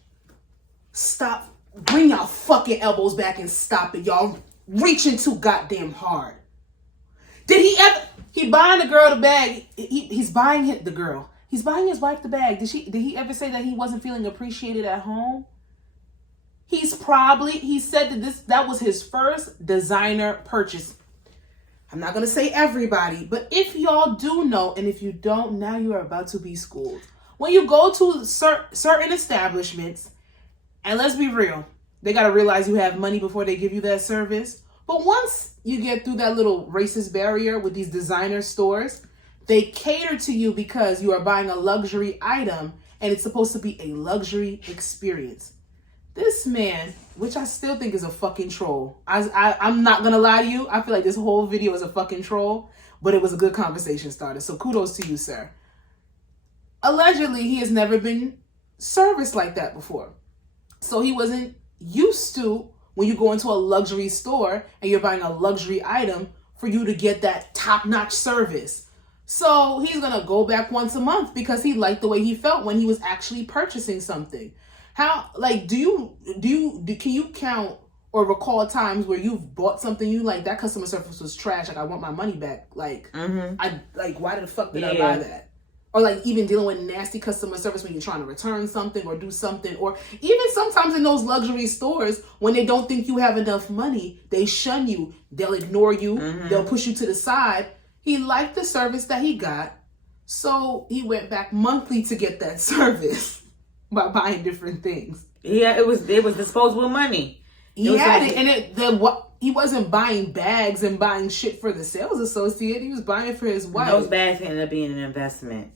Stop. Bring y'all fucking elbows back and stop it. Y'all reaching too goddamn hard. Did he ever? He buying the girl the bag. He's buying the girl. He's buying his wife the bag. Did he ever say that he wasn't feeling appreciated at home? He said that was his first designer purchase. I'm not gonna say everybody, but if y'all do know, and if you don't, now you are about to be schooled. When you go to certain establishments, and let's be real, they gotta realize you have money before they give you that service. But once you get through that little racist barrier with these designer stores, they cater to you because you are buying a luxury item and it's supposed to be a luxury experience. This man, which I still think is a fucking troll. I'm not gonna lie to you. I feel like this whole video is a fucking troll, but it was a good conversation starter. So kudos to you, sir. Allegedly, he has never been serviced like that before. So he wasn't used to when you go into a luxury store and you're buying a luxury item for you to get that top-notch service. So he's gonna go back once a month because he liked the way he felt when he was actually purchasing something. How, like, can you count or recall times where you've bought something you like, that customer service was trash, like I want my money back, like why the fuck did I buy that? Or like even dealing with nasty customer service when you're trying to return something or do something, or even sometimes in those luxury stores when they don't think you have enough money, they shun you, they'll ignore you, they'll push you to the side. He liked the service that he got, so he went back monthly to get that service by buying different things. Yeah, it was disposable money. He wasn't buying bags and buying shit for the sales associate. He was buying it for his wife. Those bags ended up being an investment.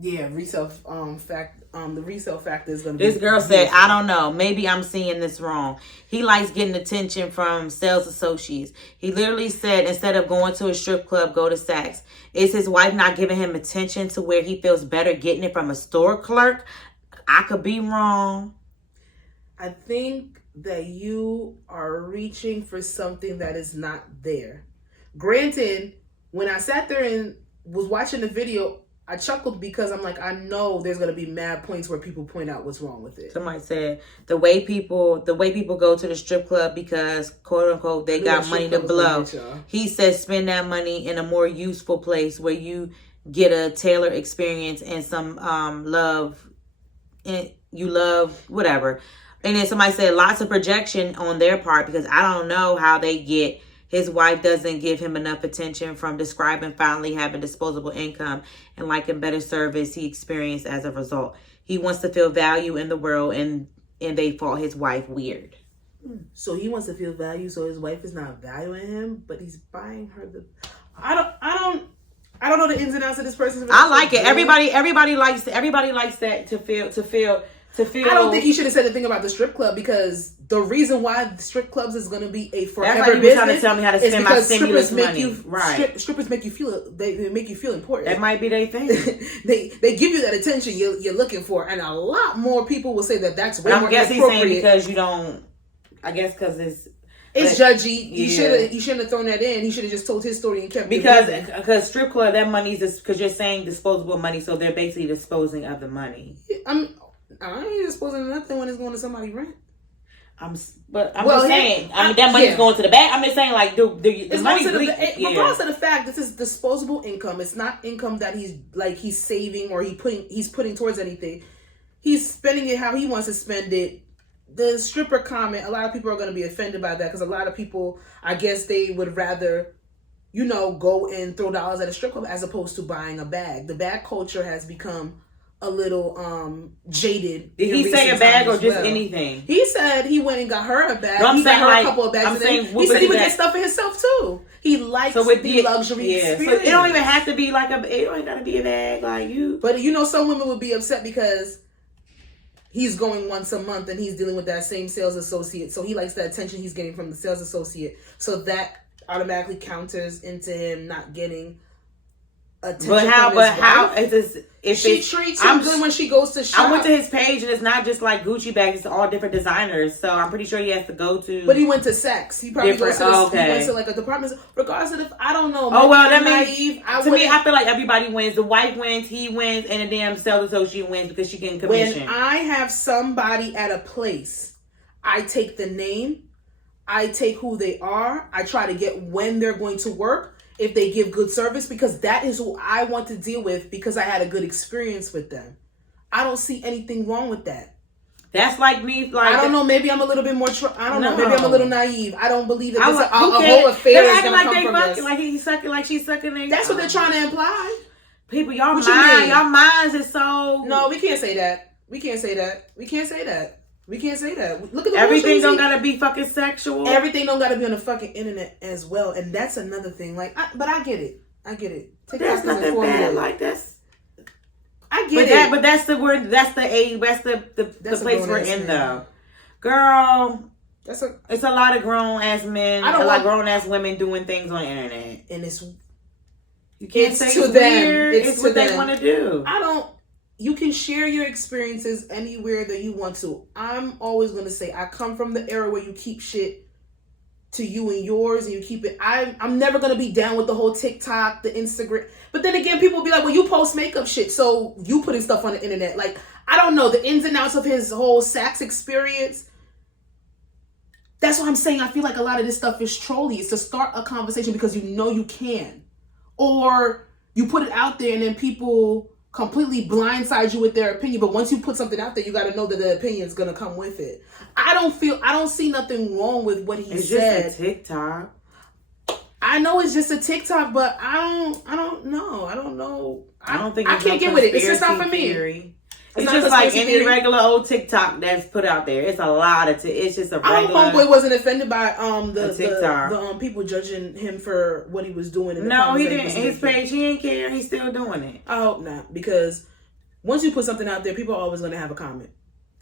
Yeah, resale the resale factor is gonna be. This girl said, I don't know, maybe I'm seeing this wrong. He likes getting attention from sales associates. He literally said instead of going to a strip club, go to Saks. Is his wife not giving him attention to where he feels better getting it from a store clerk? I could be wrong. I think that you are reaching for something that is not there. Granted, when I sat there and was watching the video, I chuckled because I'm like, I know there's gonna be mad points where people point out what's wrong with it. Somebody said the way people go to the strip club because quote unquote they got money to blow. He says spend that money in a more useful place where you get a tailored experience and some love, and you love whatever. And then somebody said lots of projection on their part because I don't know how they get. His wife doesn't give him enough attention from describing finally having disposable income and liking better service he experienced as a result. He wants to feel value in the world and they fault his wife weird. So he wants to feel value, so his wife is not valuing him, but he's buying her the. I don't know the ins and outs of this person's. I like it. Everybody likes that to feel to feel. I don't think he should have said the thing about the strip club, because the reason why the strip clubs is going to be a forever that's like business trying to tell me how to spend my stimulus money. Strippers make you feel, they make you feel important. That might be their thing. they give you that attention you're looking for, and a lot more people will say that that's way more guess inappropriate. He's saying because you don't. I guess because it's judgy. He shouldn't have thrown that in. He should have just told his story and kept because strip club, that money is because you're saying disposable money, so they're basically disposing of the money. I ain't disposing of nothing when it's going to somebody's rent. I'm just saying. That money's going to the bank. I'm just saying, like, the money. Regardless of the fact, this is disposable income. It's not income that he's saving or he's putting towards anything. He's spending it how he wants to spend it. The stripper comment, a lot of people are going to be offended by that, because a lot of people, I guess, they would rather, go and throw dollars at a strip club as opposed to buying a bag. The bag culture has become a little jaded. Did he say a bag or just anything? He said he went and got her a bag. No, he got her a couple of bags. He said he would get stuff for himself too. He likes the luxury experience. So it don't even have to be like it don't gotta be a bag like you. But some women would be upset because he's going once a month and he's dealing with that same sales associate. So he likes the attention he's getting from the sales associate. So that automatically counters into him not getting attention. But how is this? If she treats him good when she goes to shop. I went to his page and it's not just like Gucci bags; it's all different designers. So I'm pretty sure he has to go to. But he went to Saks. He probably goes to he went to like a department store. Regardless of I don't know. That means to me, I feel like everybody wins. The wife wins, he wins, and the damn sales associate wins because she getting commission. When I have somebody at a place, I take the name, I take who they are, I try to get when they're going to work. If they give good service, because that is who I want to deal with, because I had a good experience with them. I don't see anything wrong with that. That's like me. Like I don't know. Maybe I'm a little bit more. I don't know. Maybe I'm a little naive. I don't believe that a whole affair is going to come from this. Like he's sucking, like she's sucking. That's what they're trying to imply. People, y'all minds is so. No, we can't say that. We can't say that. We can't say that. We can't say that. Look at the everything don't gotta be fucking sexual. Everything don't gotta be on the fucking internet as well, and that's another thing. Like, but I get it. That's nothing bad. Like that's. I get it. But that's the word. That's the age. That's the place we're in though, girl. It's a lot of grown ass men. A lot of grown ass women doing things on the internet, and it's you can't say it's weird. It's what they want to do. You can share your experiences anywhere that you want to. I'm always going to say, I come from the era where you keep shit to you and yours, and you keep it. I'm never going to be down with the whole TikTok, the Instagram. But then again, people be like, well, you post makeup shit, so you putting stuff on the internet. Like, I don't know the ins and outs of his whole Saks experience. That's what I'm saying. I feel like a lot of this stuff is trolly. It's to start a conversation because you can. Or you put it out there and then people completely blindside you with their opinion, but once you put something out there, you got to know that the opinion is going to come with it. I don't see nothing wrong with what he said. It's just a TikTok. I know it's just a TikTok, but I don't know. I don't think I can't get with it. It's just not for me. It's just like any regular old TikTok that's put out there. It's a lot of it's just a regular. I hope homeboy wasn't offended by the people judging him for what he was doing. No, he didn't. His page, he didn't care. He's still doing it. I hope not, because once you put something out there, people are always going to have a comment.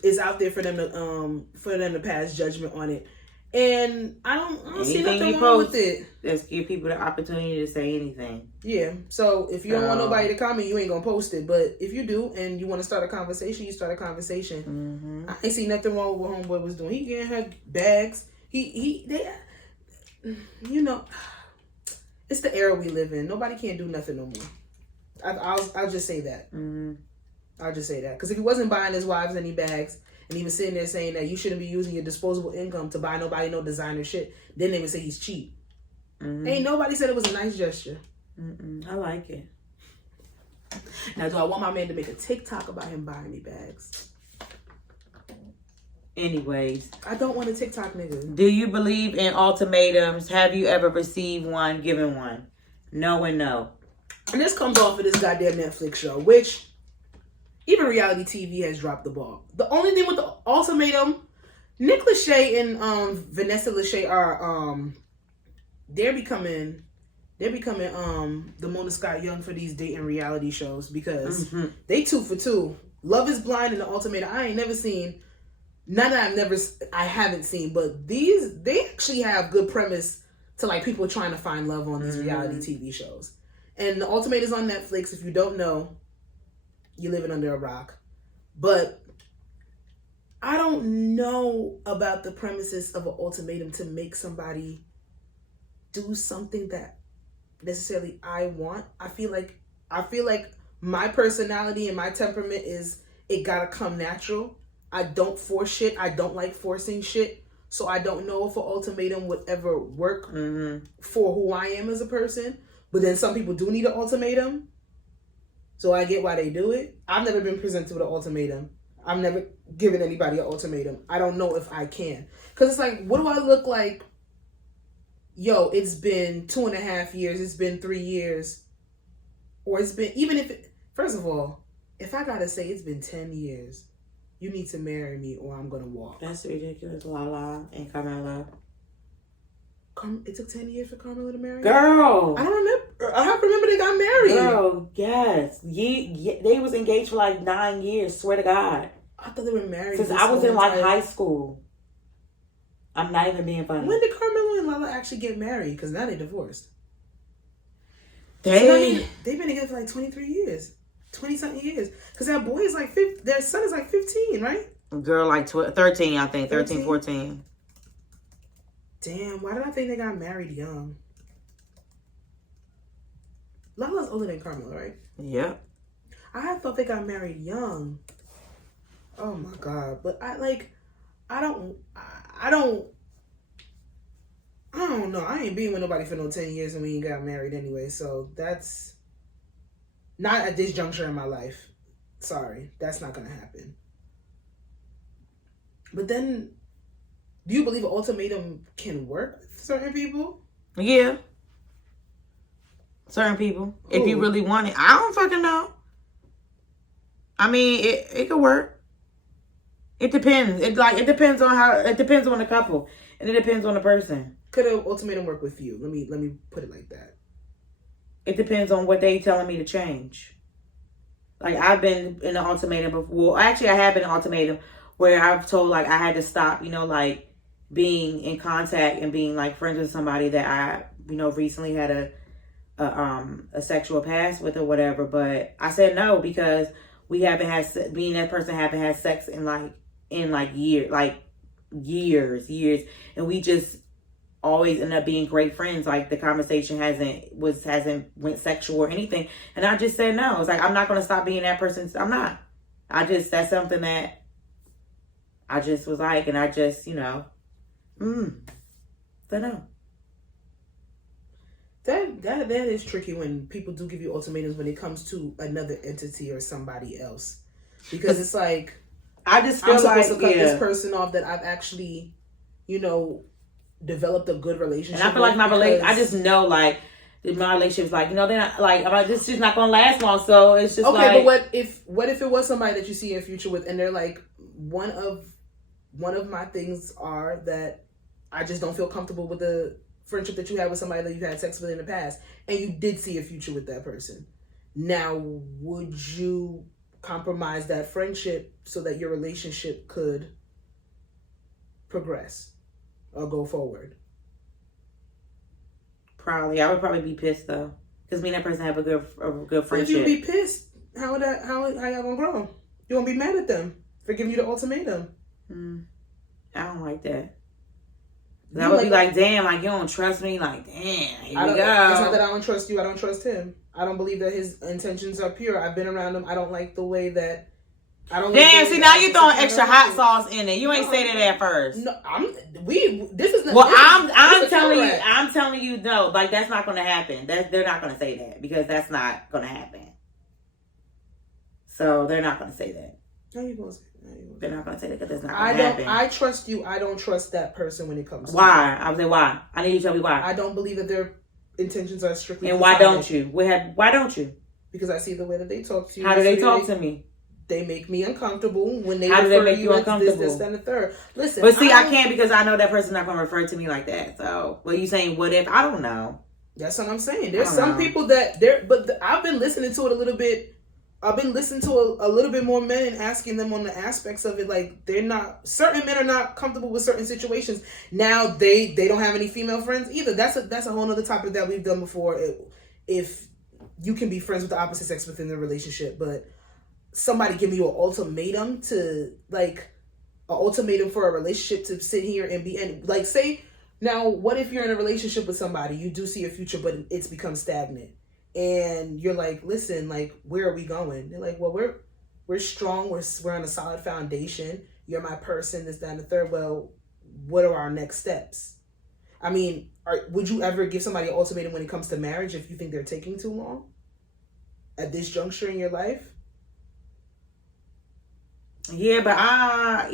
It's out there for them to pass judgment on it. And I don't see nothing wrong with it. Just give people the opportunity to say anything. Yeah. So if you don't want nobody to comment, you ain't gonna post it. But if you do and you want to start a conversation, you start a conversation. Mm-hmm. I ain't see nothing wrong with what homeboy was doing. He getting her bags. It's the era we live in. Nobody can't do nothing no more. I'll just say that. Mm-hmm. I'll just say that, because if he wasn't buying his wives any bags, and even sitting there saying that you shouldn't be using your disposable income to buy nobody no designer shit, didn't even say he's cheap. Mm-hmm. Ain't nobody said it was a nice gesture. Mm-mm. I like it. Now, do I want my man to make a TikTok about him buying me bags? Anyways. I don't want a TikTok nigga. Do you believe in ultimatums? Have you ever received one, given one? No and no. And this comes off of this goddamn Netflix show, which even reality TV has dropped the ball. The only thing with the ultimatum, Nick Lachey and Vanessa Lachey are they're becoming the Mona Scott Young for these dating reality shows, because they 2 for 2. Love is Blind and The Ultimatum. I ain't never seen. None that I haven't seen, but they actually have good premise to like people trying to find love on these reality TV shows. And The Ultimatum is on Netflix. If you don't know, you're living under a rock. But I don't know about the premises of an ultimatum to make somebody do something that necessarily I want. I feel like my personality and my temperament is it gotta come natural. I don't force shit. I don't like forcing shit. So I don't know if an ultimatum would ever work for who I am as a person. But then some people do need an ultimatum. So I get why they do it. I've never been presented with an ultimatum. I've never given anybody an ultimatum. I don't know if I can. Because it's like, what do I look like? Yo, it's been 2.5 years. It's been 3 years. Or it's been, even if, first of all, if I got to say it's been 10 years, you need to marry me or I'm going to walk. That's ridiculous. Lala and Carmela. It took 10 years for Carmela to marry? Girl. I don't remember. I have to remember they got married. Girl, yes. They was engaged for like 9 years. Swear to God. I thought they were married. Since I was in like high school. I'm not even being funny. When did Carmela and Lala actually get married? Because now they divorced. They've been together for like 23 years. 20-something years. Because that boy is like, their son is like 15, right? Girl, like 13, I think. 13, 14. Damn, why did I think they got married young? Lala's older than Carmela, right? Yep. I thought they got married young. Oh my God. But I don't know. I ain't being with nobody for no 10 years and we ain't got married anyway. So that's not at this juncture in my life. Sorry. That's not going to happen. But then, do you believe an ultimatum can work with certain people? Yeah. Certain people. Ooh. If you really want it. I don't fucking know. I mean, it could work. It depends. It depends on the couple. And it depends on the person. Could an ultimatum work with you? Let me put it like that. It depends on what they telling me to change. Like, I've been in an ultimatum before. Actually, I have been in an ultimatum where I've told, like, I had to stop, like, being in contact and being, like, friends with somebody that I, recently had a sexual past with or whatever. But I said no because me and that person haven't had sex in years. And we just always end up being great friends. Like, the conversation hasn't went sexual or anything. And I just said no. It's like, I'm not going to stop being that person. I'm not. That's something that I just was like, and I just, said no. That is tricky when people do give you ultimatums when it comes to another entity or somebody else. Because it's like, I just feel I'm supposed to cut this person off that I've actually, developed a good relationship. And I feel like I just know, like, my relationship's like, they're not, like, I'm like, this is not going to last long. So it's just okay, like. But what if it was somebody that you see in future with, and they're like, one of my things are that I just don't feel comfortable with the friendship that you had with somebody that you've had sex with in the past, and you did see a future with that person. Now, would you compromise that friendship so that your relationship could progress or go forward? Probably. I would probably be pissed though, because me and that person have a good friendship. If you be pissed, how y'all gonna grow? You won't be mad at them for giving you the ultimatum. I don't like that. I would be like, damn, like, you don't trust me? Like, damn, here we go. It's not that I don't trust you. I don't trust him. I don't believe that his intentions are pure. I've been around him. I don't like the way that... Damn, see, now you throwing extra hot sauce in it. You ain't say that at first. No, this is not... Well, I'm telling you, no, like, that's not going to happen. They're not going to say that because that's not going to happen. So, they're not going to say that. How you going to say that? They're not going to say that because that's not going to happen. I trust you. I don't trust that person when it comes to why? I would say why. I need you to tell me why. I don't believe that their intentions are strictly... And why don't you? Why don't you? Because I see the way that they talk to you. How do they talk to me? They make me uncomfortable when they How do they make you as uncomfortable? this, and the third. Listen, but see, I can't because I know that person's not going to refer to me like that. So, what are you saying? What if? I don't know. That's what I'm saying. There's some people that but I've been listening to it a little bit I've been listening to a little bit more men and asking them on the aspects of it. Like, certain men are not comfortable with certain situations. Now they don't have any female friends either. That's a whole other topic that we've done before. If you can be friends with the opposite sex within the relationship, but somebody give you an ultimatum for a relationship to sit here and be, and like, say, now what if you're in a relationship with somebody, you do see a future, but it's become stagnant. And you're like, listen, like, where are we going? They're like, well, we're strong. We're on a solid foundation. You're my person, this, that, and the third. Well, what are our next steps? I mean, would you ever give somebody an ultimatum when it comes to marriage if you think they're taking too long at this juncture in your life? Yeah, but I'm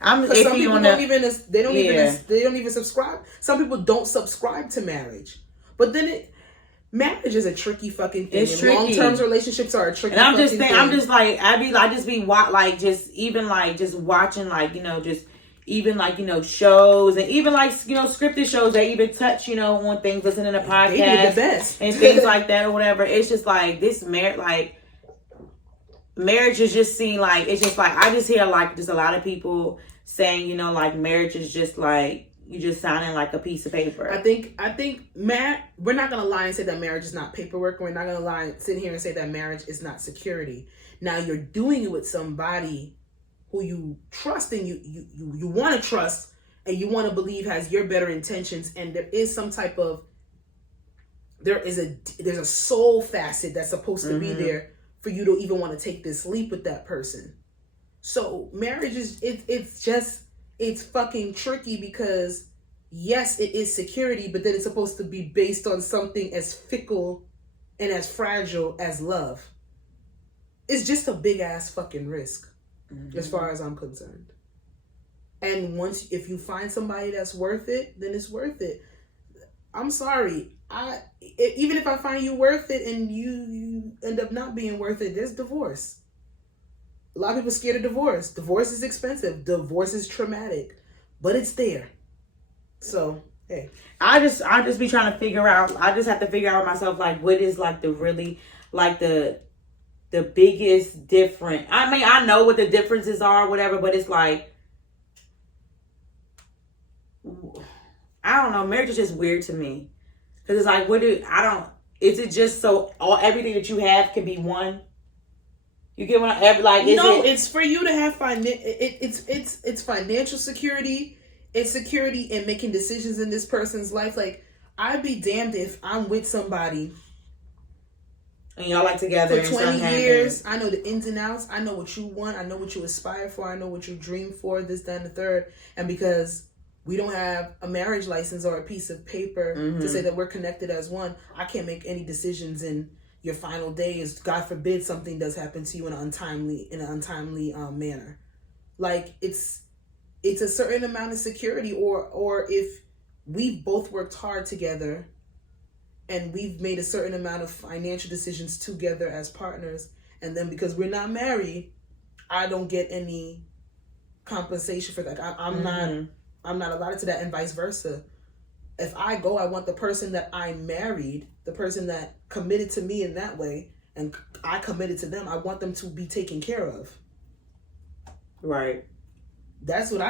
Because some iffy people on they don't even subscribe. Some people don't subscribe to marriage, but then marriage is a tricky fucking thing. It's tricky. Long-term relationships are a tricky. And I'm fucking just thing. I'm just like I just be just watching, like, you know, just even like, you know, shows, and even like, you know, scripted shows that even touch, you know, on things, listening to podcasts the best. and things like that or whatever. It's just like this marriage is just seen like, it's just like, I just hear like just a lot of people saying, you know, like marriage is just like you just signing like a piece of paper. I think Matt, we're not gonna lie and say that marriage is not paperwork. We're not gonna lie and sit here and say that marriage is not security. Now you're doing it with somebody who you trust and you want to trust and you want to believe has your better intentions, and there is some type of there's a soul facet that's supposed to be there for you to even want to take this leap with that person. So marriage is it's fucking tricky because yes, it is security, but then it's supposed to be based on something as fickle and as fragile as love. It's just a big ass fucking risk, as far as I'm concerned. And if you find somebody that's worth it, then it's worth it. I'm sorry. Even if I find you worth it and you end up not being worth it, there's divorce. A lot of people are scared of divorce. Divorce is expensive. Divorce is traumatic, but it's there. So, hey. I just be trying to figure out, I just have to figure out myself, like, what is like the really, like the biggest difference. I mean, I know what the differences are, whatever, but it's like, I don't know, marriage is just weird to me. Because it's like, is it just so everything that you have can be one? You get what it's for you to have it's financial security. It's security in making decisions in this person's life. Like, I'd be damned if I'm with somebody and y'all like together for 20 years. I know the ins and outs. I know what you want. I know what you aspire for. I know what you dream for, this, that, and the third. And because we don't have a marriage license or a piece of paper to say that we're connected as one, I can't make any decisions in your final days. God forbid something does happen to you in an untimely manner. Like, it's a certain amount of security, or if we've both worked hard together and we've made a certain amount of financial decisions together as partners, and then because we're not married, I don't get any compensation for that. I'm not allotted to that, and vice versa. If I go, I want the person that I married, the person that committed to me in that way, and I committed to them, I want them to be taken care of. Right. That's what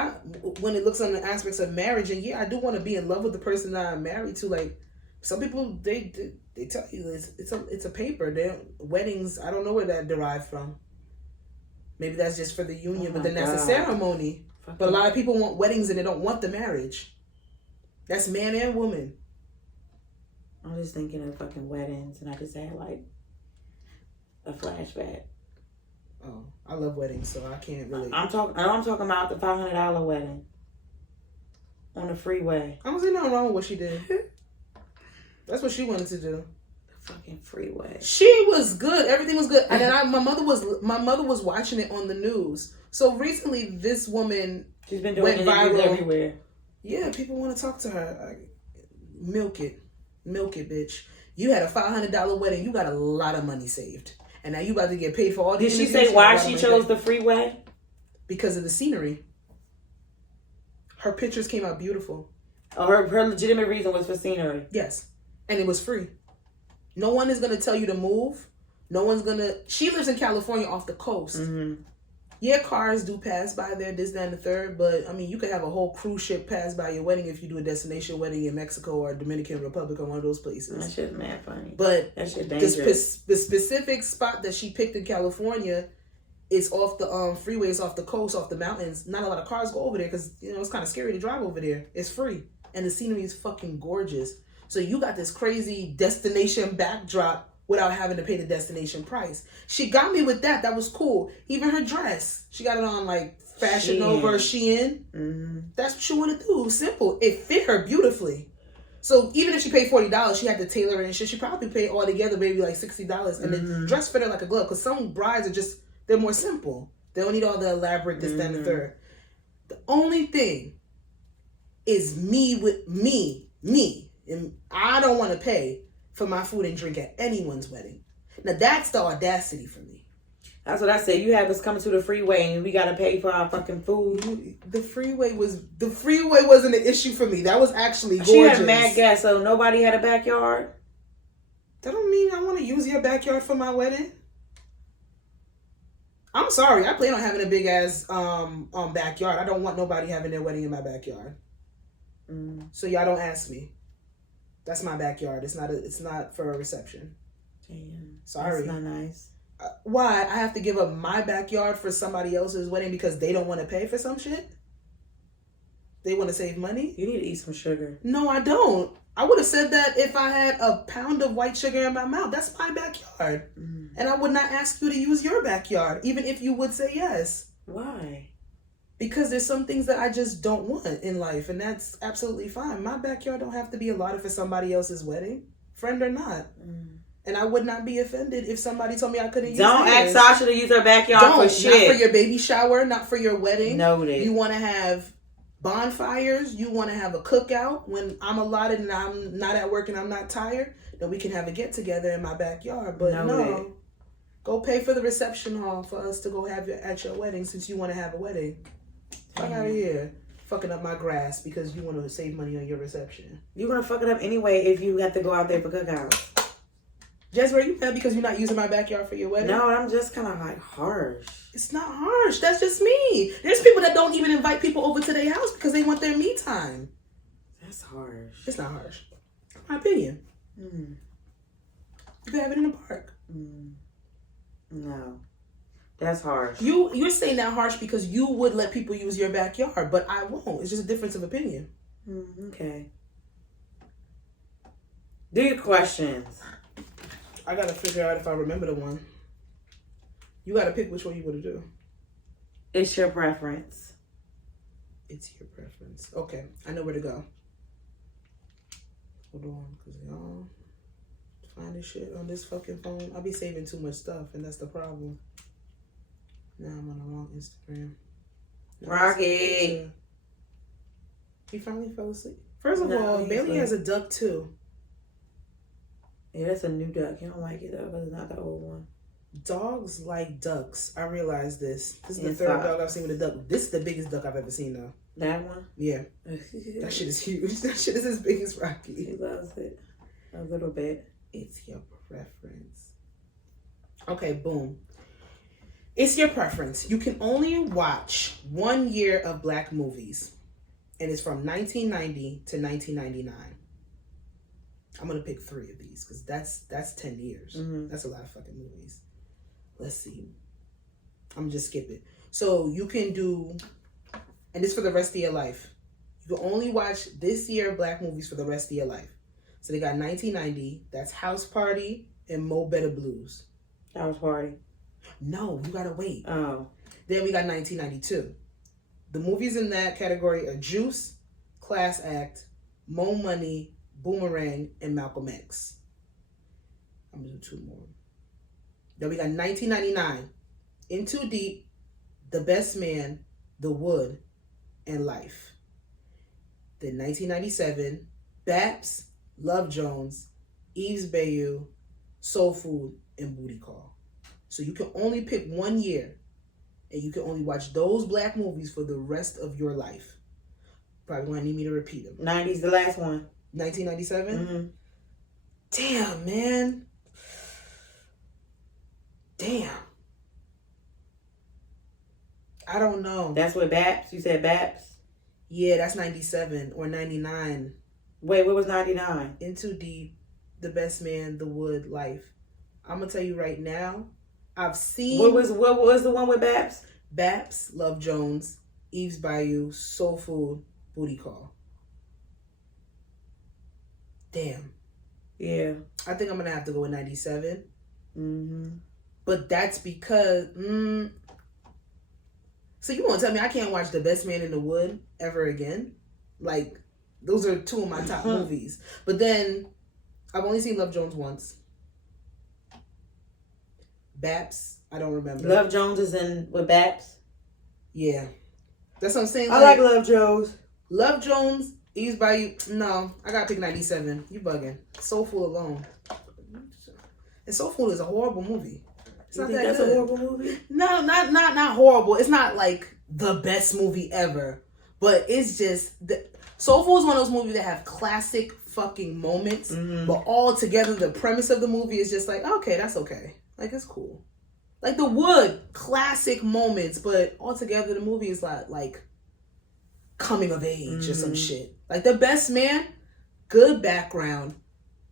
when it looks on the aspects of marriage, and yeah, I do want to be in love with the person that I'm married to. Like, some people, they tell you it's a paper. Weddings, I don't know where that derived from. Maybe that's just for the union, but then that's a ceremony. But a lot of people want weddings and they don't want the marriage. That's man and woman. I'm just thinking of fucking weddings, and I just had like a flashback. Oh, I love weddings, so I can't really. I'm talking about the $500 wedding on the freeway. I don't see nothing wrong with what she did. That's what she wanted to do. The fucking freeway. She was good. Everything was good. And then my mother was watching it on the news. So recently, this woman, she's been doing interviews everywhere. Yeah, people want to talk to her. Milk it, bitch. You had a $500 wedding. You got a lot of money saved, and now you about to get paid for all these. Did she say why she chose the freeway? Because of the scenery. Her pictures came out beautiful. Oh, her legitimate reason was for scenery. Yes, and it was free. No one is gonna tell you to move. No one's gonna. She lives in California off the coast. Mm-hmm. Yeah, cars do pass by there, this, that, and the third. But I mean, you could have a whole cruise ship pass by your wedding if you do a destination wedding in Mexico or Dominican Republic or one of those places. That shit's mad funny. But that shit dangerous. The specific spot that she picked in California, it's off the freeways, off the coast, off the mountains. Not a lot of cars go over there because it's kind of scary to drive over there. It's free and the scenery is fucking gorgeous. So you got this crazy destination backdrop without having to pay the destination price. She got me with that. That was cool. Even her dress. She got it on like Fashion Nova or Shein. Mm-hmm. That's what she wanted to do. It was simple. It fit her beautifully. So even if she paid $40, she had to tailor it and shit. She probably paid all together maybe like $60. And the dress fit her like a glove. Because some brides are just, they're more simple. They don't need all the elaborate this, that, and the third. The only thing is me. And I don't want to pay for my food and drink at anyone's wedding. Now that's the audacity for me. That's what I said. You have us coming to the freeway and we gotta pay for our fucking food. The freeway wasn't an issue for me. That was actually gorgeous. She had mad gas, so nobody had a backyard. That don't mean I want to use your backyard for my wedding. I'm sorry. I plan on having a big ass backyard. I don't want nobody having their wedding in my backyard. So y'all don't ask me. That's my backyard. It's not for a reception. Damn. Sorry. That's not nice. Why? I have to give up my backyard for somebody else's wedding because they don't want to pay for some shit? They want to save money? You need to eat some sugar. No, I don't. I would have said that if I had a pound of white sugar in my mouth. That's my backyard. And I would not ask you to use your backyard, even if you would say yes. Why? Because there's some things that I just don't want in life, and that's absolutely fine. My backyard don't have to be allotted for somebody else's wedding, friend or not. And I would not be offended if somebody told me I couldn't use it. Don't ask Sasha to use her backyard for shit. Not for your baby shower, not for your wedding. Noted. You want to have bonfires, you want to have a cookout when I'm allotted and I'm not at work and I'm not tired, then we can have a get together in my backyard. But no, go pay for the reception hall for us to go have at your wedding since you want to have a wedding. Fuck out of here. Fucking up my grass because you want to save money on your reception. You're going to fuck it up anyway if you have to go out there for cookouts. Jasper, are you mad because you're not using my backyard for your wedding? No, I'm just kind of like harsh. It's not harsh. That's just me. There's people that don't even invite people over to their house because they want their me time. That's harsh. It's not harsh. My opinion. You can have it in the park. No. That's harsh. You're saying that harsh because you would let people use your backyard, but I won't. It's just a difference of opinion. Okay. Do your questions. I gotta figure out if I remember the one. You gotta pick which one you want to do. It's your preference. It's your preference. Okay, I know where to go. Hold on, because y'all find this shit on this fucking phone. I'll be saving too much stuff, and that's the problem. Now I'm on the wrong Instagram. No, Rocky. He finally fell asleep. First of all, Bailey has a duck too. Yeah, that's a new duck. You don't like it though, because it's not the old one. Dogs like ducks. I realized this. This is the third dog I've seen with a duck. This is the biggest duck I've ever seen though. That one? Yeah. That shit is huge. That shit is as big as Rocky. He loves it. A little bit. It's your preference. Okay, boom. It's your preference. You can only watch 1 year of black movies. And it's from 1990 to 1999. I'm going to pick 3 of these because that's 10 years. That's a lot of fucking movies. Let's see. I'm going to just skip it. So you can do, and this for the rest of your life. You can only watch this year of black movies for the rest of your life. So they got 1990. That's House Party and Mo Better Blues. House Party. No, you got to wait. Oh. Then we got 1992. The movies in that category are Juice, Class Act, Mo Money, Boomerang, and Malcolm X. I'm going to do 2 more. Then we got 1999. In Too Deep, The Best Man, The Wood, and Life. Then 1997, Baps, Love Jones, Eve's Bayou, Soul Food, and Booty Call. So you can only pick 1 year, and you can only watch those black movies for the rest of your life. Probably going to need me to repeat them. 90's the last one. 1997? Damn, man. I don't know. That's what Baps? You said Baps? Yeah, that's 97 or 99. Wait, what was 99? In Too Deep, The Best Man, The Wood, Life. I'm gonna tell you right now, I've seen... What was the one with Baps? Baps, Love Jones, Eve's Bayou, Soul Food, Booty Call. Damn. Yeah. I think I'm gonna have to go with 97. Mm-hmm. But that's because... So you want to tell me I can't watch The Best Man in the Wood ever again? Like, those are two of my top movies. But then, I've only seen Love Jones once. Baps, I don't remember. Love Jones is in with Baps? Yeah. That's what I'm saying. I like Love Jones. Love Jones, Eve's Bayou. No, I gotta pick 97. You bugging. Soulful alone. And Soulful is a horrible movie. It's You not think that that's good. a horrible movie? No, not horrible. It's not like the best movie ever. But it's just... Soulful is one of those movies that have classic fucking moments. Mm-hmm. But all together, the premise of the movie is just like, okay, that's okay. Like, it's cool. Like The Wood, classic moments. But altogether, the movie is like coming of age or some shit. Like The Best Man, good background,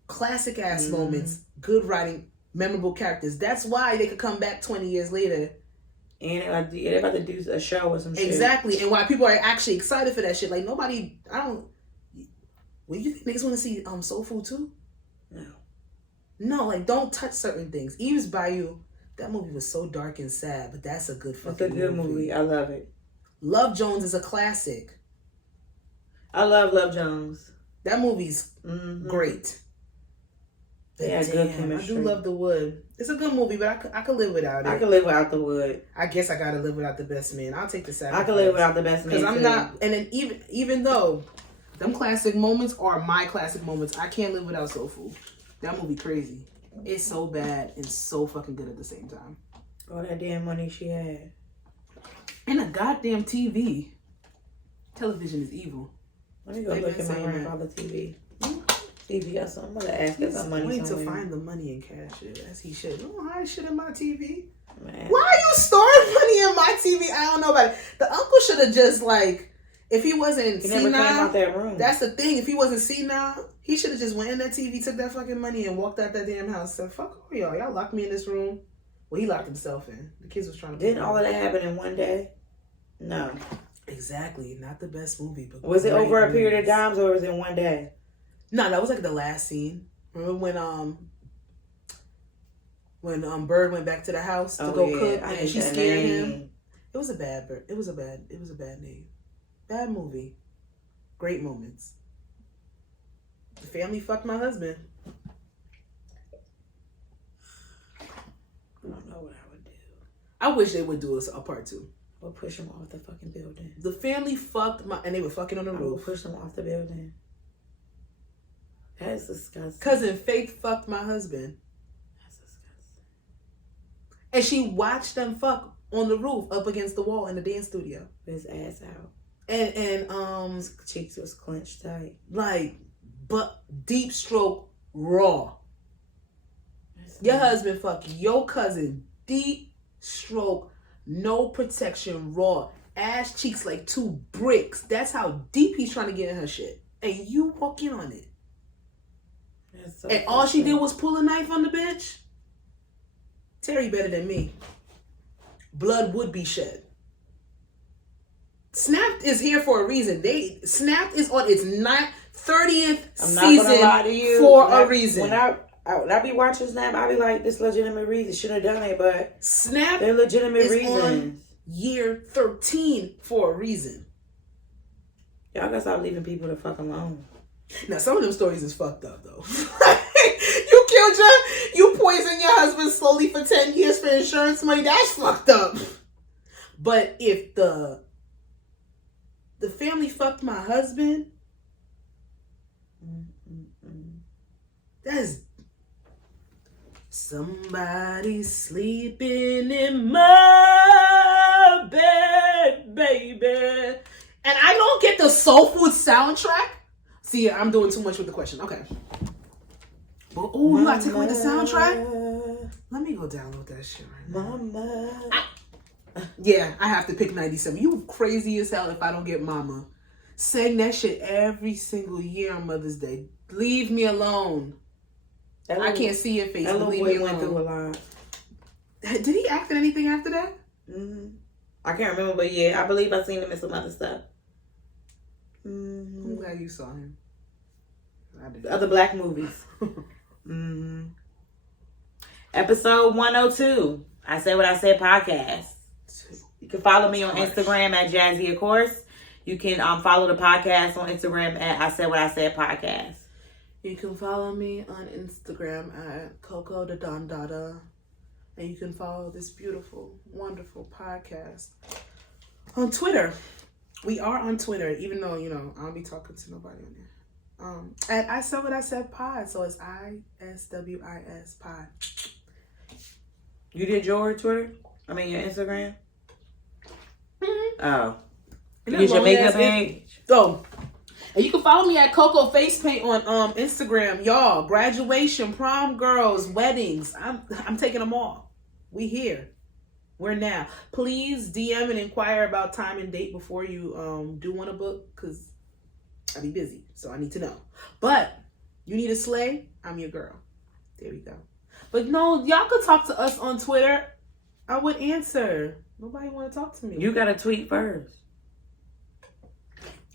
classic ass moments, good writing, memorable characters. That's why they could come back 20 years later. And they're about to do a show or some shit. Exactly. And why people are actually excited for that shit. Like nobody, well, you think niggas want to see Soul Food too? No, like don't touch certain things. Eve's Bayou, that movie was so dark and sad, but that's a good fucking movie. It's a good movie. I love it. Love Jones is a classic. I love Love Jones. That movie's great. Yeah, good chemistry. I do love The Wood. It's a good movie, but I could live without it. I could live without The Wood. I guess I gotta live without The Best Man. I'll take the sacrifice. I could live without The Best Man because I'm not. And then even though them classic moments are my classic moments, I can't live without Soul Food. That movie crazy. It's so bad and so fucking good at the same time. All that damn money she had. And a goddamn TV. Television is evil. Let me go look at my grandfather's TV. See if you got something. I'm gonna ask her some money. Wait to somewhere. find the money and cash it as he should. You don't hide shit in my TV. Man. Why are you storing money in my TV? I don't know about it. The uncle should have just like, if he wasn't He never came out senile, that room. that's the thing. If he wasn't senile, he should have just went in that TV, took that fucking money, and walked out that damn house. Said, "Fuck all y'all. Y'all locked me in this room." Well, he locked himself in. The kids was trying to. Didn't all of that happen in one day? No. Exactly. Not the best movie, but Was it great over a period of movies. times or was it in one day? No, that was like the last scene. Remember when Bird went back to the house to go cook and she scared him? It was a bad bird. It was a bad name. Bad movie. Great moments. The family fucked my husband. I don't know what I would do. I wish they would do a part 2. Or push him off the fucking building. The family fucked and they were fucking on the I would roof. push him off the building. That's disgusting. Cousin Faith fucked my husband. That's disgusting. And she watched them fuck on the roof up against the wall in the dance studio. His ass out. And His cheeks was clenched tight. like, but deep stroke raw. Your husband fuck your cousin deep stroke, no protection, raw. Ass cheeks like 2 bricks. That's how deep he's trying to get in her shit. And you walk in on it. So and all she did was pull a knife on the bitch. Terry better than me. Blood would be shed. Snapped is here for a reason. Snapped is on its 30th season for a reason. When I be watching Snap, I be like, this legitimate reason. Shouldn't have done it, but Snap they're legitimate is reasons. on year 13 for a reason. Y'all gotta stop leaving people the fuck alone. Now, some of them stories is fucked up, though. You poisoned your husband slowly for 10 years for insurance money. That's fucked up. But if the family fucked my husband, that's somebody sleeping in my bed, baby. And I don't get the Soul Food soundtrack. See, I'm doing too much with the question. Okay. But, oh, you gotta take away the soundtrack? Let me go download that shit right now. Mama. Yeah, I have to pick 97. You crazy as hell if I don't get Mama. Sang that shit every single year on Mother's Day. Leave me alone. I can't see your face. That little leave boy me went through a alone. lot. Did he act in anything after that? I can't remember, but yeah, I believe I seen him in some other stuff. I'm glad you saw him. I did. Other black movies. Episode 102. I Said What I Said podcast. You can follow me on Instagram at Jazzy, of course. You can follow the podcast on Instagram at I Said What I Said podcast. You can follow me on Instagram at Coco the Don Dada. And you can follow this beautiful, wonderful podcast on Twitter. We are on Twitter, even though, you know, I don't be talking to nobody on there. At I Said What I Said pod. So it's ISWIS pod. You did your Twitter? I mean, your Instagram? Oh. You did your makeup page? Oh. And you can follow me at Coco Face Paint on Instagram. Y'all, graduation, prom girls, weddings. I'm taking them all. We here. We're now. Please DM and inquire about time and date before you do want to book, because I be busy, so I need to know. But you need a slay, I'm your girl. There we go. But no, y'all could talk to us on Twitter. I would answer. Nobody want to talk to me. You got to tweet first.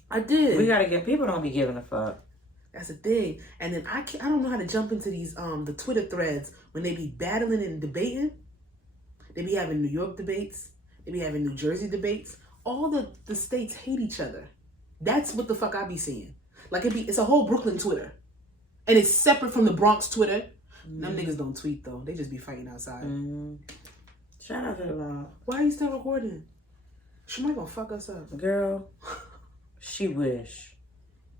I did. We got to get, people don't be giving a fuck. That's the thing. And then I don't know how to jump into these the Twitter threads when they be battling and debating. They be having New York debates. They be having New Jersey debates. All the states hate each other. That's what the fuck I be seeing. Like it's a whole Brooklyn Twitter. And it's separate from the Bronx Twitter. Them niggas don't tweet though. They just be fighting outside. Shout out to the mom. Why are you still recording? She might gonna fuck us up. Girl, she wish.